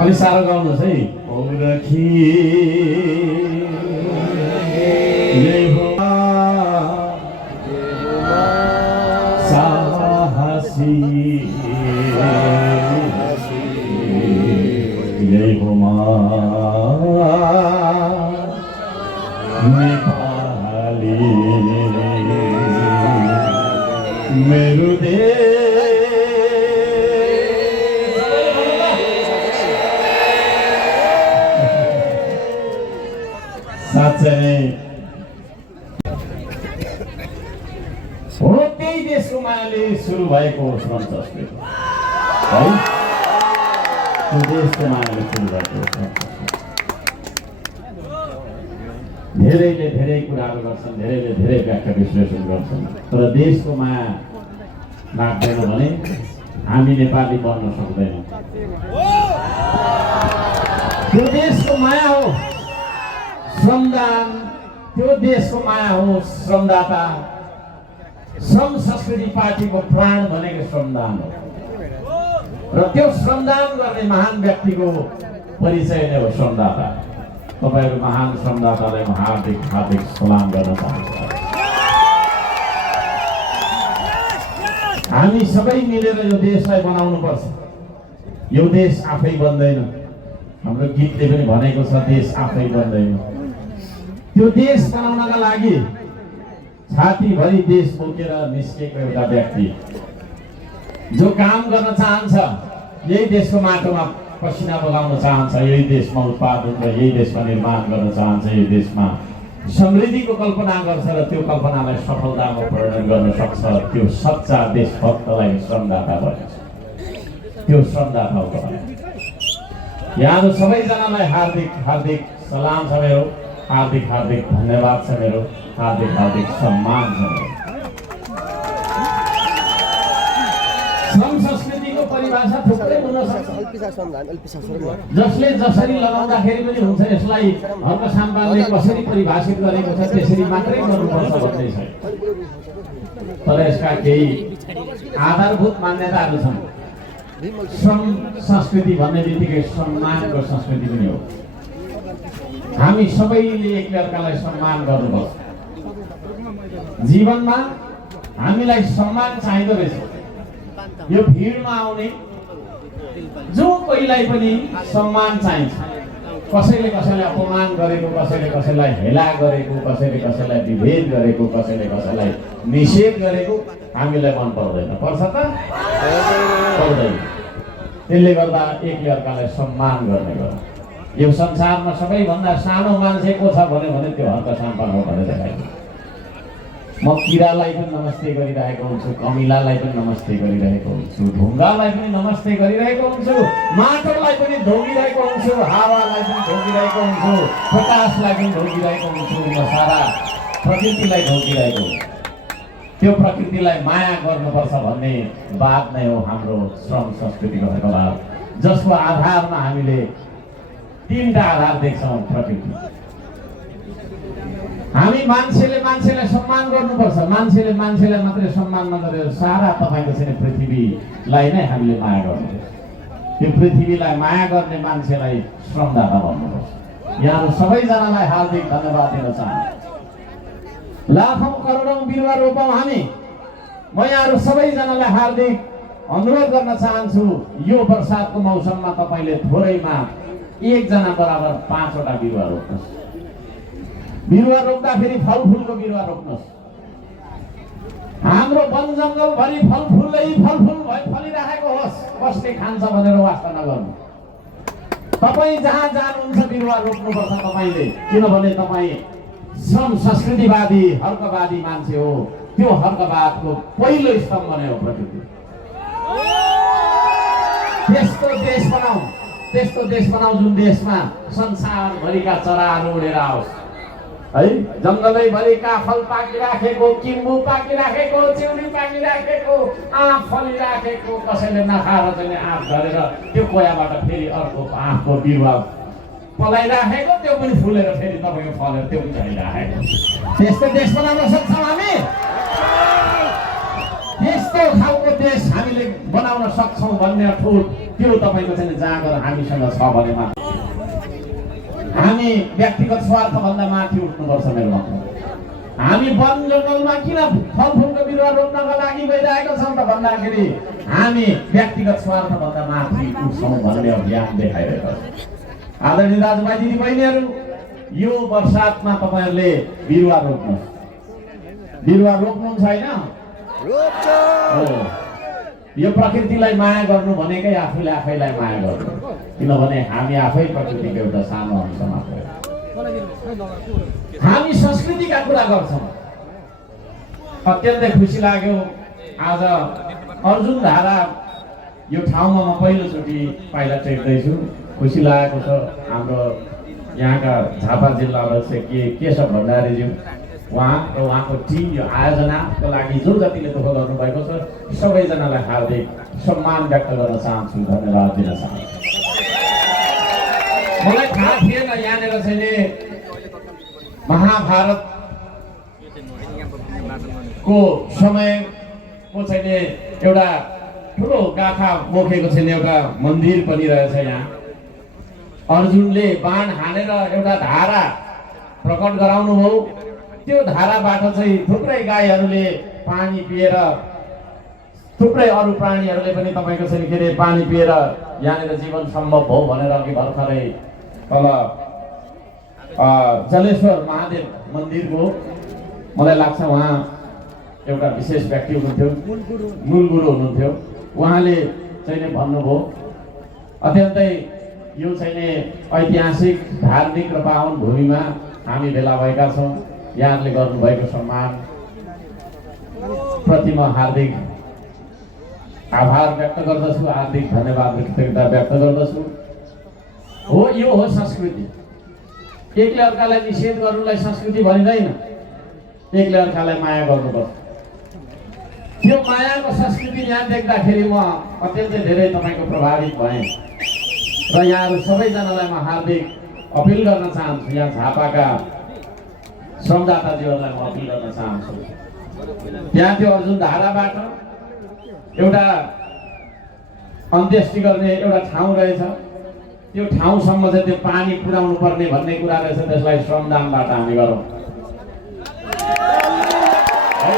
अलि साह्रो गाउनुहोस् है। औरखी यही हो साहसी, यही हो नेपाली मेरो साँच्चै हो त्यही देशको मायाले सुरु भएको श्रम संस्कृति है। त्यो देशको मायाले सुरु भएको श्रम संस्कृति। धेरैले धेरै कुराहरू गर्छन्, धेरैले धेरै व्याख्या विश्लेषण गर्छन्, तर देशको माया लाग्दैन भने हामी नेपाली बन्न सक्दैनौँ। त्यो देशको माया हो श्रमदान, त्यो देशको माया हो श्रमदाता। श्रम संस्कृति पार्टीको प्राण भनेको श्रमदान हो र त्यो श्रमदान गर्ने महान व्यक्तिको परिचय नै हो श्रमदाता। तपाईहरु महान श्रमदातालाई म हार्दिक हार्दिक सलाम गर्न चाहन्छु। हामी सबै मिलेर यो देशलाई बनाउनु पर्छ। यो देश आफै बन्दैन। हाम्रो गीतले पनि भनेको छ देश आफै बन्दैन। त्यो देश बनाउनका लागि छातीभरि देश बोकेर निस्केको एउटा व्यक्ति जो काम गर्न चाहन्छ, यही देशको माटोमा पसिना बगाउन चाहन्छ, यही देशमा उत्पादन र यही देशमा निर्माण गर्न चाहन्छ, यही देशमा समृद्धिको कल्पना गर्छ र त्यो कल्पनालाई सफलतामा परिणत गर्न सक्छ, त्यो सच्चा देशभक्तलाई श्रमदाता भनिन्छ। त्यो श्रमदाता हो। यहाँहरू सबैजनालाई हार्दिक हार्दिक सलाम छ मेरो, हार्दिक हार्दिक धन्यवाद छ मेरो, हार्दिक हार्दिक सम्मान छ मेरो। श्रम संस्कृतिको परिभाषा थुप्रै हुन सक्छ, जसले जसरी लगाउँदाखेरि पनि हुन्छ। यसलाई हर्क साम्पाले कसरी परिभाषित गरेको छ त्यसरी मात्रै गर्नुपर्छ भन्ने छ। तर यसका केही आधारभूत मान्यताहरू छन्। श्रम संस्कृति भन्ने बित्तिकै सम्मानको संस्कृति पनि हो। हामी सबैले एकअर्कालाई सम्मान गर्नुपर्छ। जीवनमा हामीलाई सम्मान चाहिँदो रहेछ। यो भिडमा आउने जो कोहीलाई पनि सम्मान चाहिन्छ। कसैले कसैलाई अपमान गरेको, कसैले कसैलाई हेला गरेको, कसैले कसैलाई विभेद गरेको, कसैले कसैलाई निषेध गरेको हामीलाई मन पर्दैन। पर्छ त? पर्दैन। त्यसले गर्दा एकले अर्कालाई सम्मान गर्ने गर्नु। यो संसारमा सबैभन्दा सानो मान्छे को छ भने त्यो हर्क साम्पा हो भनेर देखाइन्छ। म किरालाई पनि नमस्ते गरिरहेको हुन्छु, कमिलालाई पनि नमस्ते गरिरहेको हुन्छु, ढुङ्गालाई पनि नमस्ते गरिरहेको हुन्छु, माटोलाई पनि ढोगिरहेको हुन्छु, हावालाई पनि ढोगिरहेको हुन्छु, प्रकाशलाई पनि ढोगिरहेको हुन्छु, म सारा प्रकृतिलाई ढोगिरहेको हुन्छु। त्यो प्रकृतिलाई माया गर्नुपर्छ भन्ने बात नै हो हाम्रो श्रम संस्कृतिको बात, जसको आधारमा हामीले तीनटा आधार देख्छौँ। प्रकृति, हामी मान्छेले मान्छेलाई सम्मान गर्नुपर्छ। मान्छेले मान्छेलाई मात्रै सम्मान नगरेर सारा तपाईँको चाहिँ पृथ्वीलाई नै हामीले माया गर्नुपर्छ। त्यो पृथ्वीलाई माया गर्ने मान्छेलाई श्रमदाता भन्नुपर्छ। यहाँहरू सबैजनालाई हार्दिक धन्यवाद दिन चाहन्छु। लाखौँ करोडौँ बिरुवा रोपौँ हामी। म यहाँहरू सबैजनालाई हार्दिक अनुरोध गर्न चाहन्छु, यो बर्सातको मौसममा तपाईँले थोरैमा एकजना बराबर 5 वटा बिरुवा रोप्नुहोस्। बिरुवा रोप्दाखेरि फलफुलको बिरुवा रोप्नुहोस्। हाम्रो वन जङ्गलभरि फलफुलै फलफुल फलिरहेको होस्, कसले खान्छ भनेर वास्ता नगर्नु। तपाईँ जहाँ जानुहुन्छ बिरुवा रोप्नुपर्छ तपाईँले, किनभने तपाईँ श्रम संस्कृतिवादी हर्कवादी मान्छे हो। त्यो हर्कवादको पहिलो स्तम्भ नै हो प्रकृति। त्यस्तो देश बनाऊ जुन देशमा संसारभरिका चराहरू उडेर आओस् है। जङ्गलैभरि काफल पाकिराखेको, किम्बु पाकिराखेको, चिउरी पाकिराखेको, आँप फलिराखेको, कसैले नखाएर चाहिँ आँप झरेर त्यो कोयाबाट फेरि अर्को आँपको बिरुवा पलाइराखेको, त्यो पनि फुलेर फेरि तपाईँको फलेर त्यो पनि झरिराखेको। त्यस्तो देश बनाउन सक्छौँ हामी। त्यस्तो खालको देश हामीले बनाउन सक्छौँ भन्ने ठुलो त्यो तपाईँको चाहिँ जाँगर हामीसँग छ भने मात्र हामी व्यक्तिगत स्वार्थभन्दा माथि उठ्नुपर्छ। मेरो मतलब हामी वन जङ्गलमा किन फलफुलको बिरुवा रोप्नको लागि गइरहेको छौँ त भन्दाखेरि हामी व्यक्तिगत स्वार्थभन्दा माथि उठ्छौँ भन्ने अभियान देखाइरहेको छ। आदरणीय दाजुभाइ दिदीबहिनीहरू, यो बर्सातमा तपाईँहरूले बिरुवा रोप्नुहोस्। बिरुवा रोप्नुहुन्छ होइन? यो प्रकृतिलाई माया गर्नु भनेकै आफूले आफैलाई माया गर्नु, किनभने हामी आफै प्रकृतिको एउटा सानो अंश मात्र। हामी संस्कृतिका कुरा गर्छौँ। अत्यन्तै खुसी लाग्यो आज अर्जुन धारा यो ठाउँमा म पहिलोचोटि पाइला टेक्दैछु। खुसी लागेको छ। हाम्रो यहाँका झापा जिल्ला अध्यक्ष केशव भण्डारीज्यू उहाँ र उहाँको टिम यो आयोजनाको लागि जो जतिले दुःख गर्नुभएको छ सबैजनालाई हार्दिक सम्मान व्यक्त गर्न चाहन्छु, धन्यवाद दिन चाहन्छु। मलाई थाहा थिएन यहाँनिर चाहिँ महाभारतको समयको चाहिँ एउटा ठुलो गाथा बोकेको चाहिँ एउटा मन्दिर पनि रहेछ यहाँ। अर्जुनले बाण हानेर एउटा धारा प्रकट गराउनु हो, त्यो धाराबाट चाहिँ थुप्रै गाईहरूले पानी पिएर, थुप्रै अरू प्राणीहरूले पनि तपाईँको चाहिँ के अरे पानी पिएर यहाँनिर जीवन सम्भव हो भनेर अघि भर्खरै तल जलेश्वर महादेव मन्दिरको मलाई लाग्छ उहाँ एउटा विशेष व्यक्ति हुनुहुन्थ्यो, मूल गुरु हुनुहुन्थ्यो। उहाँले चाहिँ भन्नुभयो अत्यन्तै यो चाहिँ ऐतिहासिक धार्मिक र पावन भूमिमा हामी भेला भएका छौँ। यहाँहरूले गर्नुभएको सम्मान प्रति म हार्दिक आभार व्यक्त गर्दछु, हार्दिक धन्यवाद कृतज्ञता व्यक्त गर्दछु। हो यो हो संस्कृति। एकले अर्कालाई निषेध गर्नुलाई संस्कृति भनिँदैन, एकले अर्कालाई माया गर्नुपर्छ। त्यो मायाको संस्कृति यहाँ देख्दाखेरि म अत्यन्तै धेरै तपाईँको प्रभावित भएँ र यहाँहरू सबैजनालाई म हार्दिक अपिल गर्न चाहन्छु, यहाँ झापाका श्रमदाताजीहरूलाई म अपिल गर्न चाहन्छु। त्यहाँ त्यो अर्जुन धाराबाट एउटा अन्त्येष्टि गर्ने एउटा ठाउँ रहेछ, त्यो ठाउँसम्म चाहिँ त्यो पानी पुर्याउनु पर्ने भन्ने कुरा रहेछ। त्यसलाई श्रमदानबाट हामी गरौँ है।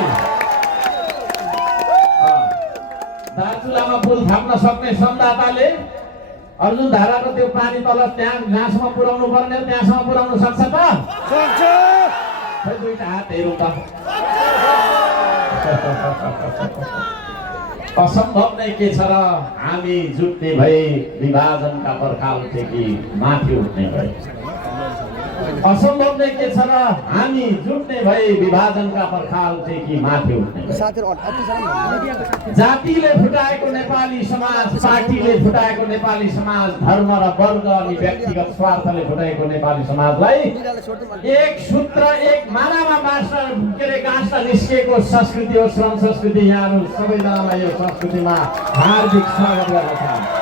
दार्चुलामा पुल थाप्न सक्ने श्रमदाताले अर्जुन धाराको त्यो पानी तल त्यहाँ जहाँसम्म पुर्याउनु पर्ने त्यहाँसम्म पुर्याउनु सक्छ त? सक्छ। खै दुईटा हात हेरौँ त। असम्भव नै के छ र हामी जुट्ने भए विभाजनका पर्खालदेखि माथि उठ्ने भए। असम्भव नै के छ र हामी जुट्ने भए विभाजनका पर्खालदेखि माथि उठ्ने भए। जातिले फुटाएको नेपाली समाज, पार्टीले फुटाएको नेपाली समाज, धर्म र वर्ग अनि व्यक्तिगत स्वार्थले फुटाएको नेपाली समाजलाई एक सूत्र एक मालामा बाँच्न के अरे गाँच्न निस्किएको संस्कृति हो श्रम संस्कृति। यहाँहरू सबैजनालाई यो संस्कृतिमा हार्दिक स्वागत गर्न चाहन्छु।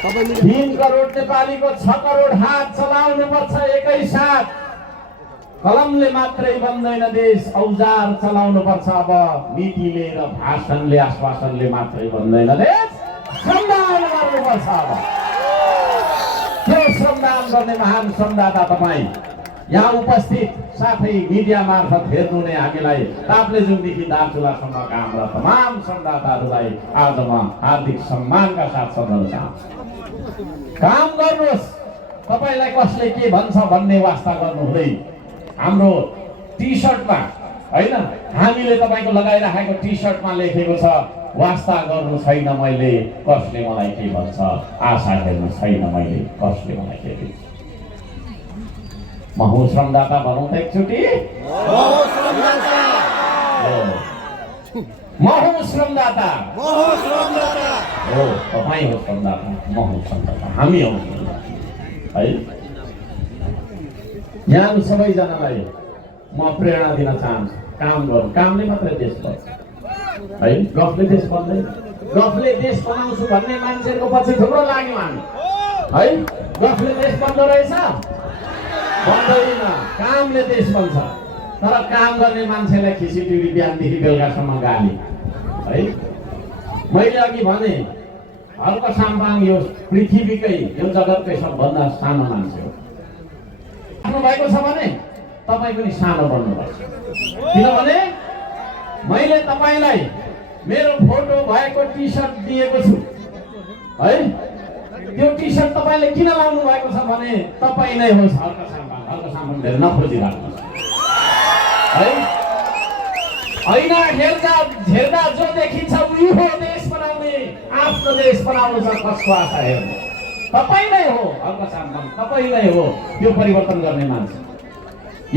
3 करोड नेपालीको 6 करोड हात चलाउनुपर्छ एकैसाथ। कलमले मात्रै बन्दैन देश, औजार चलाउनुपर्छ। अब नीतिले र भाषणले आश्वासनले मात्रै बन्दैन देश, श्रमदान गर्नुपर्छ। अब त्यो श्रमदान गर्ने महान श्रमदाता तपाईँ यहाँ उपस्थित साथै मिडिया मार्फत हेर्नु नै हामीलाई ताप्लेजुङदेखि दार्चुलासम्मका हाम्रा तमाम श्रमदाताहरूलाई आज म हार्दिक सम्मानका साथ सम्झाउन चाहन्छु। काम गर्नुहोस्, तपाईँलाई कसले के भन्छ भन्ने वास्ता गर्नु हुँदैन। हाम्रो टी सर्टमा होइन, हामीले तपाईँको लगाइराखेको टी सर्टमा लेखेको छ वास्ता गर्नु छैन मैले कसले मलाई के भन्छ, आशा हेर्नु छैन मैले कसले मलाई के दिन्छ। म हुँ श्रमदाता भनौँ त एकचोटि, म हुँ श्रमदाता हो, तपाईँ हो श्रमदाता, म हुँ श्रमदाता, हामी हौँ है। यहाँहरू सबैजनालाई म प्रेरणा दिन चाहन्छु, काम गर्नु। कामले मात्रै देश बन्छ है, गफले देश बन्दैन। गफले देश बनाउँछु भन्ने मान्छेको पछि थुप्रो लाग्यो हामी है। गफले देश बन्द रहेछ, बन्दैन, कामले देश बन्छ। तर काम गर्ने मान्छेलाई खिचिटिउरी बिहानदेखि बेलुकासम्म गाली है। मैले अघि भने हल्क साम्पाङ यो पृथ्वीकै यो जगतकै सबभन्दा सानो मान्छे हो। आफ्नो भएको छ भने तपाईँ पनि सानो बन्नुपर्छ। किनभने मैले तपाईँलाई मेरो फोटो भएको टी सर्ट दिएको छु है। त्यो टी सर्ट तपाईँले किन लाउनु भएको छ भने तपाईँ नै हो हल्क साम्पाङ। हल्क साम्पाङ धेरै नखोजिराख्नुहोस् है। ऐना हेर्दा जो देखिन्छ उही हो देश बनाउने। आफ्नो देश बनाउनु छ, कसको आशा हेर्नु? तपाईँ नै हो हल्क साम्पाङ, तपाईँ नै हो त्यो परिवर्तन गर्ने मान्छे।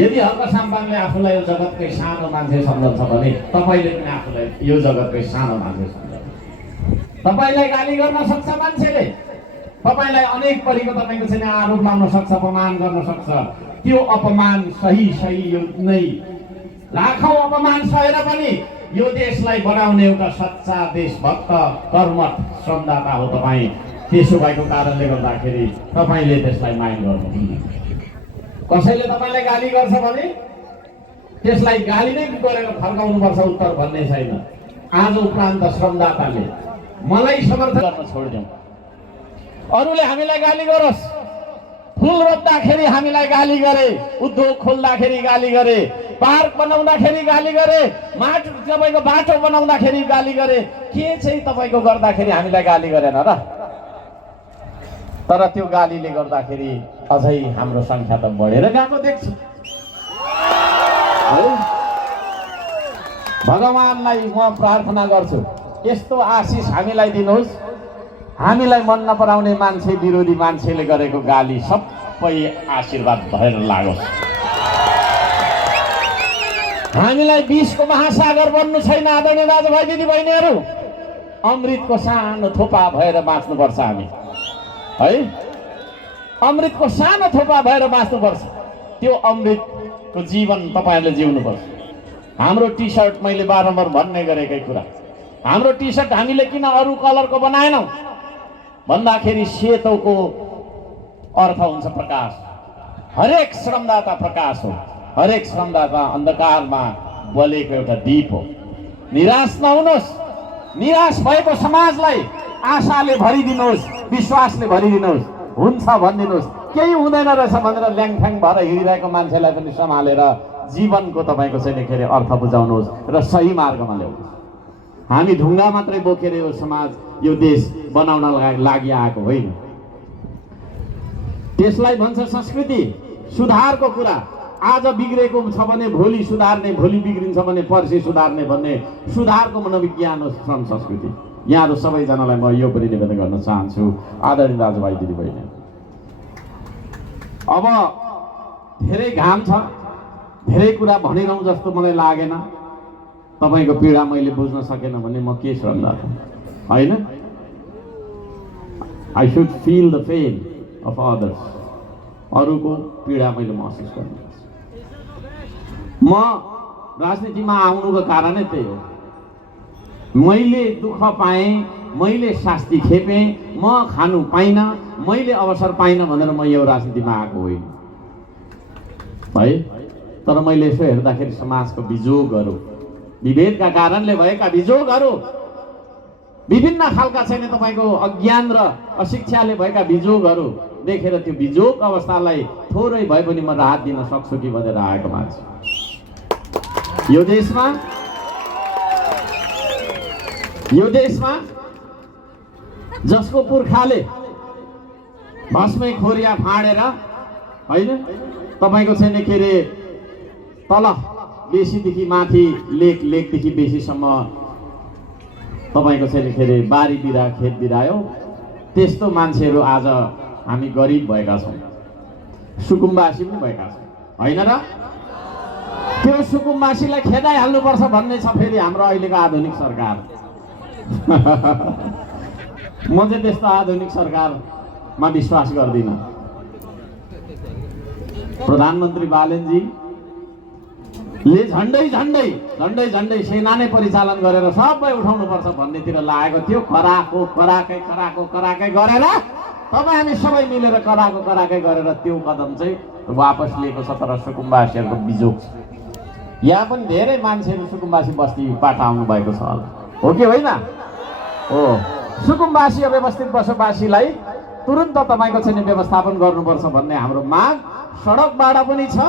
यदि हल्क साम्पाङले आफूलाई यो जगतकै सानो मान्छे सम्झन्छ भने तपाईँले पनि आफूलाई यो जगतकै सानो मान्छे सम्झन्छ। तपाईँलाई गाली गर्न सक्छ मान्छेले, तपाईँलाई अनेक परिको तपाईँको चाहिँ आरोप लाउन सक्छ, अपमान गर्न सक्छ। त्यो अपमान सही यो नै लाखौँ अपमान सहेर पनि यो देशलाई बनाउने एउटा सच्चा देशभक्त कर्मठ श्रमदाता हो तपाईँ। त्यसो भएको कारणले गर्दाखेरि तपाईँले त्यसलाई माया गर्नु। कसैले तपाईँलाई गाली गर्छ भने त्यसलाई गाली नै गरेर फर्काउनुपर्छ उत्तर भन्ने छैन। आज उपरान्त श्रमदाताले मलाई समर्थन गर्न छोडिदिउँ। अरूले हामीलाई गाली गरोस्, फुल रोप्दाखेरि हामीलाई गाली गरे, उद्योग खोल्दाखेरि गाली गरे, पार्क बनाउँदाखेरि गाली गरे, तपाईँको बाटो बनाउँदाखेरि गाली गरे, के चाहिँ तपाईँको गर्दाखेरि हामीलाई गाली गरेन र? तर त्यो गालीले गर्दाखेरि अझै हाम्रो संख्या त बढेर गएको देख्छु। भगवानलाई म प्रार्थना गर्छु यस्तो आशिष हामीलाई दिनुहोस्, हामीलाई मन नपराउने मान्छे विरोधी मान्छेले गरेको गाली सबै आशीर्वाद भएर लागोस्। हामीलाई विषको महासागर बन्नु छैन आदरणीय दाजुभाइ दिदीबहिनीहरू। अमृतको सानो थोपा भएर बाँच्नुपर्छ हामी है। अमृतको सानो थोपा भएर बाँच्नुपर्छ। त्यो अमृतको जीवन तपाईँहरूले जिउनुपर्छ। हाम्रो टी सर्ट मैले बारम्बार भन्ने गरेकै कुरा, हाम्रो टी सर्ट हामीले किन अरू कलरको बनाएनौँ भन्दाखेरि सेतोको अर्थ हुन्छ प्रकाश। हरेक श्रमदाता प्रकाश हो, हरेक श्रमदाता अन्धकारमा बलेको एउटा दीप हो। निराश नहुनुहोस्, निराश भएको समाजलाई आशाले भरिदिनुहोस्, विश्वासले भरिदिनुहोस्। हुन्छ भनिदिनुहोस्, केही हुँदैन रहेछ भनेर ल्याङफ्याङ भएर हिँडिरहेको मान्छेलाई पनि सम्हालेर जीवनको तपाईँको चाहिँ के अरे अर्थ बुझाउनुहोस् र सही मार्गमा ल्याउनुहोस्। हामी ढुङ्गा मात्रै बोकेर यो समाज यो देश बनाउन लागि आएको होइन। त्यसलाई भन्छ संस्कृति सुधारको कुरा। आज बिग्रेको छ भने भोलि सुधार्ने, भोलि बिग्रिन्छ भने पर्सि सुधार्ने भन्ने सुधारको मनोविज्ञान हो श्रम संस्कृति। यहाँहरू सबैजनालाई म यो पनि निवेदन गर्न चाहन्छु आदरणीय दाजुभाइ दिदीबहिनी। अब धेरै घाम छ, धेरै कुरा भनिरहँ जस्तो मलाई लागेन। तपाईँको पीडा मैले बुझ्न सकेन भने म के श्रमदाता होइन। I should feel the pain of others. अरूको पीडा मैले महसुस गर्नुपर्छ। म राजनीतिमा आउनुको कारणै त्यही हो। मैले दुःख पाएँ, मैले शास्ति खेपेँ, म खानु पाइनँ, मैले अवसर पाइनँ भनेर म यो राजनीतिमा आएको होइन है। तर मैले यसो हेर्दाखेरि समाजको बिजोगहरू, विभेदका कारणले भएका बिजोगहरू, विभिन्न खालका छैन तपाईँको अज्ञान र अशिक्षाले भएका बिजोगहरू देखेर त्यो बिजोग अवस्थालाई थोरै भए पनि म राहत दिन सक्छु कि भनेर आएको मान्छे। यो देशमा जसको पुर्खाले भस्मै खोरिया फाँडेर होइन तपाईँको छैन के अरे तल बेसीदेखि माथि लेकदेखि बेसीसम्म तपाईँको छैन के अरे बारी बिरा खेत बिरायो, त्यस्तो मान्छेहरू आज हामी गरिब भएका छौँ, सुकुम्बासी पनि भएका छौँ होइन र? त्यो सुकुम्बासीलाई खेदाइहाल्नुपर्छ भन्ने छ फेरि हाम्रो अहिलेको आधुनिक सरकार। म चाहिँ त्यस्तो आधुनिक सरकारमा विश्वास गर्दिनँ। प्रधानमन्त्री बालेनजीले झन्डै सेना नै परिचालन गरेर सबै उठाउनुपर्छ भन्नेतिर लागेको थियो। कराकै गरेर तपाईँ हामी सबै मिलेर कराकै गरेर त्यो कदम चाहिँ वापस लिएको छ। तर सुकुम्बासीहरूको बिजोग छ। यहाँ पनि धेरै मान्छेहरू सुकुम्बासी बस्तीबाट आउनु भएको छ हो कि होइन? हो। सुकुम्बासी अव्यवस्थित बसोबासीलाई तुरन्त तपाईँको चाहिँ व्यवस्थापन गर्नुपर्छ भन्ने हाम्रो माग सडकबाट पनि छ,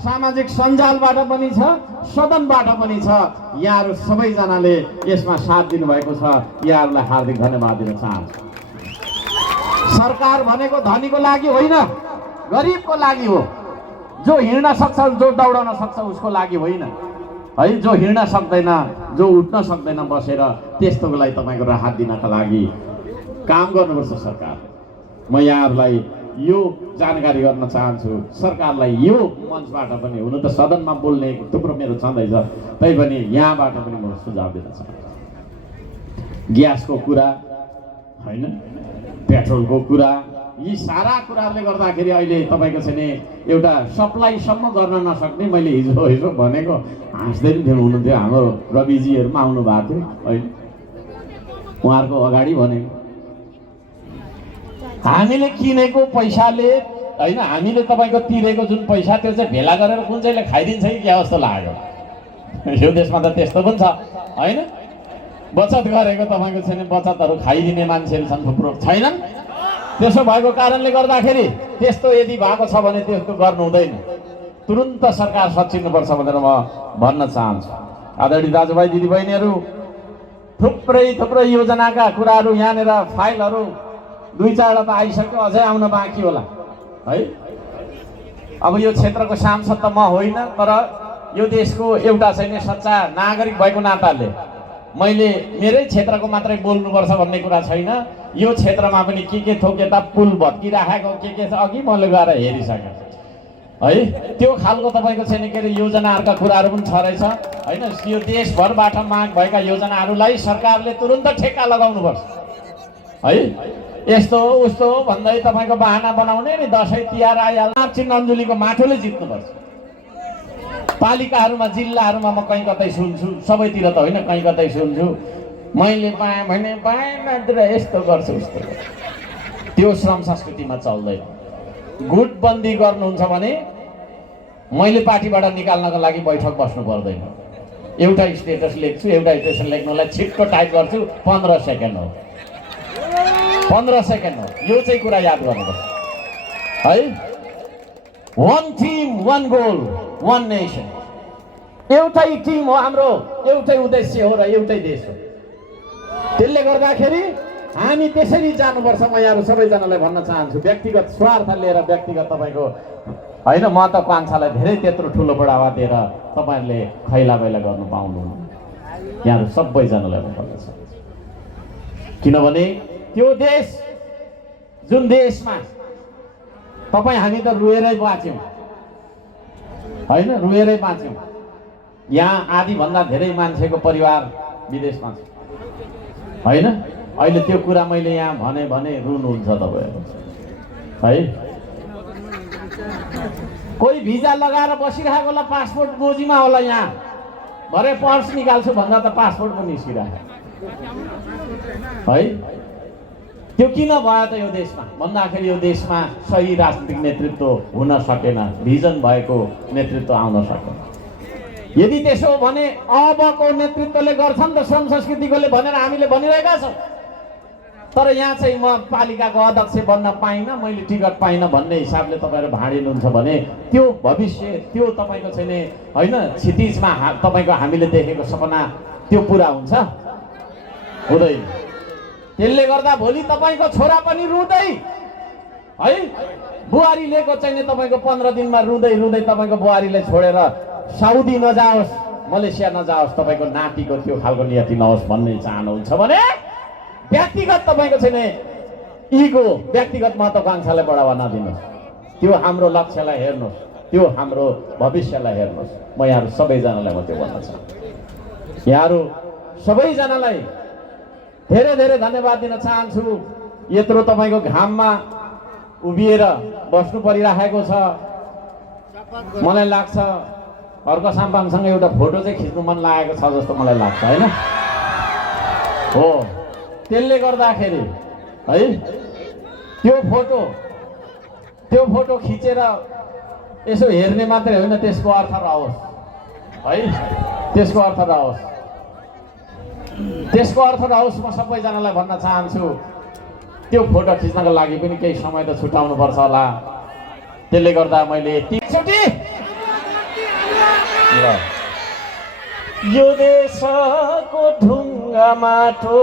सामाजिक सञ्जालबाट पनि छ, सदनबाट पनि छ। यहाँहरू सबैजनाले यसमा साथ दिनुभएको छ, यहाँहरूलाई हार्दिक धन्यवाद दिन चाहन्छु। सरकार भनेको धनीको लागि होइन, गरिबको लागि हो। जो हिँड्न सक्छ, जो दौडन सक्छ उसको लागि होइन है। जो हिँड्न सक्दैन, जो उठ्न सक्दैन बसेर, त्यस्तोको लागि तपाईँको राहत दिनका लागि काम गर्नुपर्छ सरकार। म यहाँहरूलाई यो जानकारी गर्न चाहन्छु। सरकारलाई यो मञ्चबाट पनि, हुन त सदनमा बोल्ने थुप्रो मेरो छँदैछ, तैपनि यहाँबाट पनि म सुझाव दिन चाहन्छु। ग्यासको कुरा होइन, पेट्रोलको कुरा, यी सारा कुराहरूले गर्दाखेरि अहिले तपाईँको चाहिँ नि एउटा सप्लाईसम्म गर्न नसक्ने मैले हिजो भनेको हाँस्दै पनि थियो हुनुहुन्थ्यो हाम्रो रविजीहरू पनि आउनु भएको थियो अहिले उहाँहरूको अगाडि भनेको हामीले किनेको पैसाले होइन हामीले तपाईँको तिरेको जुन पैसा त्यो चाहिँ भेला गरेर कुन चाहिँले खाइदिन्छ कि क्या जस्तो लाग्यो यो देशमा त त्यस्तो पनि छ होइन बचत गरेको तपाईँको छैन बचतहरू खाइदिने मान्छेहरू छन् थुप्रो छैनन् त्यसो भएको कारणले गर्दाखेरि त्यस्तो यदि भएको छ भने त्यस्तो गर्नु हुँदैन तुरुन्त सरकार सचिनुपर्छ भनेर म भन्न चाहन्छु आदरणीय दाजुभाइ दिदीबहिनीहरू थुप्रै योजनाका कुराहरू यहाँनिर फाइलहरू 2-4वटा त आइसक्यो अझै आउन बाँकी होला है अब यो क्षेत्रको सांसद त म होइन तर यो देशको एउटा चाहिँ सच्चा नागरिक भएको नाताले मैले मेरै क्षेत्रको मात्रै बोल्नुपर्छ भन्ने कुरा छैन यो क्षेत्रमा पनि के थोक यता पुल भत्किराखेको के छ अघि मैले गएर हेरिसकेँ है त्यो खालको तपाईँको छैन के अरे योजनाहरूका कुराहरू पनि छ रहेछ होइन यो देशभरबाट माग भएका योजनाहरूलाई सरकारले तुरुन्त ठेक्का लगाउनुपर्छ है यस्तो उस्तो भन्दै तपाईँको बहाना बनाउने नि दसैँ तिहार आइहाल्छ चिन्न अञ्जुलीको माटोले जित्नुपर्छ पालिकाहरूमा जिल्लाहरूमा म कहीँ कतै सुन्छु सबैतिर त होइन कहीँ कतै सुन्छु मैले पाएँ भने पाएँ नत्र यस्तो गर्छु उस्तो त्यो श्रम संस्कृतिमा चल्दैन गुटबन्दी गर्नुहुन्छ भने मैले पार्टीबाट निकाल्नको लागि बैठक बस्नु पर्दैन एउटा स्टेटस लेख्छु एउटा स्टेटस लेख्नलाई छिट्टो टाइप गर्छु 15 सेकेन्ड हो 15 सेकेन्ड हो यो चाहिँ कुरा याद गर्नुपर्छ है one team one goal one nation एउटै टिम हो हाम्रो एउटै उद्देश्य हो र एउटै देश हो त्यसले गर्दाखेरि हामी त्यसरी जानुपर्छ म यहाँहरू सबैजनालाई भन्न चाहन्छु व्यक्तिगत स्वार्थ लिएर व्यक्तिगत तपाईँको होइन महत्त्वाकांक्षालाई धेरै त्यत्रो ठुलो बढावा दिएर तपाईँहरूले खैला बैला गर्नु पाउनुहुन्न यहाँहरू सबैजनालाई भन्नुपर्छ किनभने त्यो देश जुन देशमा तपाईँ हामी त रुएरै बाँच्यौँ होइन रुएरै बाँच्यौँ यहाँ आधीभन्दा धेरै मान्छेको परिवार विदेशमा छ होइन अहिले त्यो कुरा मैले यहाँ भने रुनुहुन्छ तपाईँहरू है कोही भिजा लगाएर बसिरहेको होला पासपोर्ट गोजीमा होला यहाँ भरे पर्स निकाल्छु भन्दा त पासपोर्ट पनि निस्किरहेको है त्यो किन भयो त यो देशमा भन्दाखेरि यो देशमा सही राजनीतिक नेतृत्व हुन सकेन भिजन भएको नेतृत्व आउन सकेन यदि त्यसो हो भने अबको नेतृत्वले गर्छन् त श्रम संस्कृतिकोले भनेर हामीले भनिरहेका छौँ तर यहाँ चाहिँ म पालिकाको अध्यक्ष बन्न पाइनँ मैले टिकट पाइनँ भन्ने हिसाबले तपाईँहरू भाँडिनुहुन्छ भने त्यो भविष्य त्यो तपाईँको चाहिँ नि होइन क्षितिजमा तपाईँको हामीले देखेको सपना त्यो पुरा हुन्छ हुँदैन त्यसले गर्दा भोलि तपाईँको छोरा पनि रुँदै है बुहारी लिएको चाहिँ तपाईँको 15 दिनमा रुँदै तपाईँको बुहारीलाई छोडेर साउदी नजाओस् मलेसिया नजाओस् तपाईँको नातिको त्यो खालको नियति नहोस् भन्ने चाहनुहुन्छ भने व्यक्तिगत तपाईँको चाहिँ इगो व्यक्तिगत महत्त्वाकांक्षालाई बढावा नदिनुहोस् त्यो हाम्रो लक्ष्यलाई हेर्नुहोस् त्यो हाम्रो भविष्यलाई हेर्नुहोस् म यहाँहरू सबैजनालाई म त्यो भन्न चाहन्छु यहाँहरू सबैजनालाई धेरै धेरै धन्यवाद दिन चाहन्छु यत्रो तपाईँको घाममा उभिएर बस्नु परिरहेको छ मलाई लाग्छ अर्को साम्पाङसँग एउटा फोटो चाहिँ खिच्नु मन लागेको छ जस्तो मलाई लाग्छ होइन हो त्यसले गर्दाखेरि है त्यो फोटो खिचेर यसो हेर्ने मात्रै होइन त्यसको अर्थ रहोस् है त्यसको अर्थ रहोस् म सबैजनालाई भन्न चाहन्छु त्यो फोटो खिच्नको लागि पनि केही समय त छुटाउनु पर्छ होला त्यसले गर्दा मैले यतिचोटि यो देशको ढुङ्गा माटो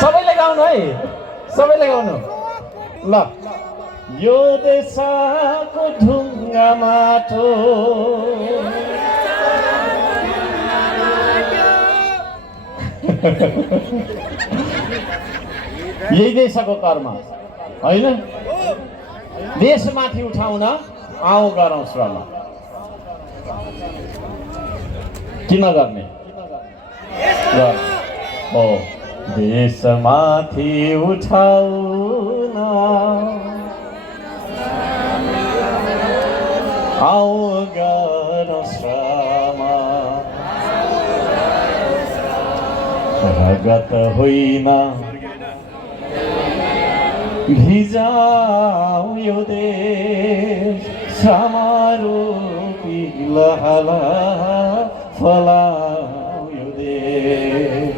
सबैले गाउनु है सबैले गाउनु ल यो देशको ढुङ्गा माटो यही देशको कर्म होइन देशमाथि उठाउन आऊ गरौँ श्रम किन गर्ने हो देशमाथि उठाउन आऊ गरौँ श्रम रगत होइन भिजाऊ यो देश श्रमरूपी लहला फलाऊ यो देश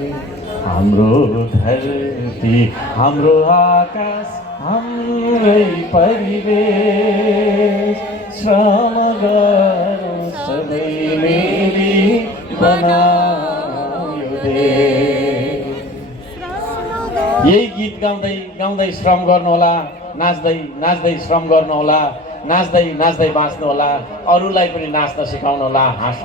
हाम्रो धरती हाम्रो आकाश हाम्रै परिवेश श्रम गरौँ सबै मिली बनाऊ यो देश। यही गीत गाउँदै गाउँदै श्रम गर्नुहोला, नाच्दै नाच्दै श्रम गर्नुहोला, नाच्दै नाच्दै बाँच्नुहोला, अरूलाई पनि नाच्न सिकाउनुहोला, हाँस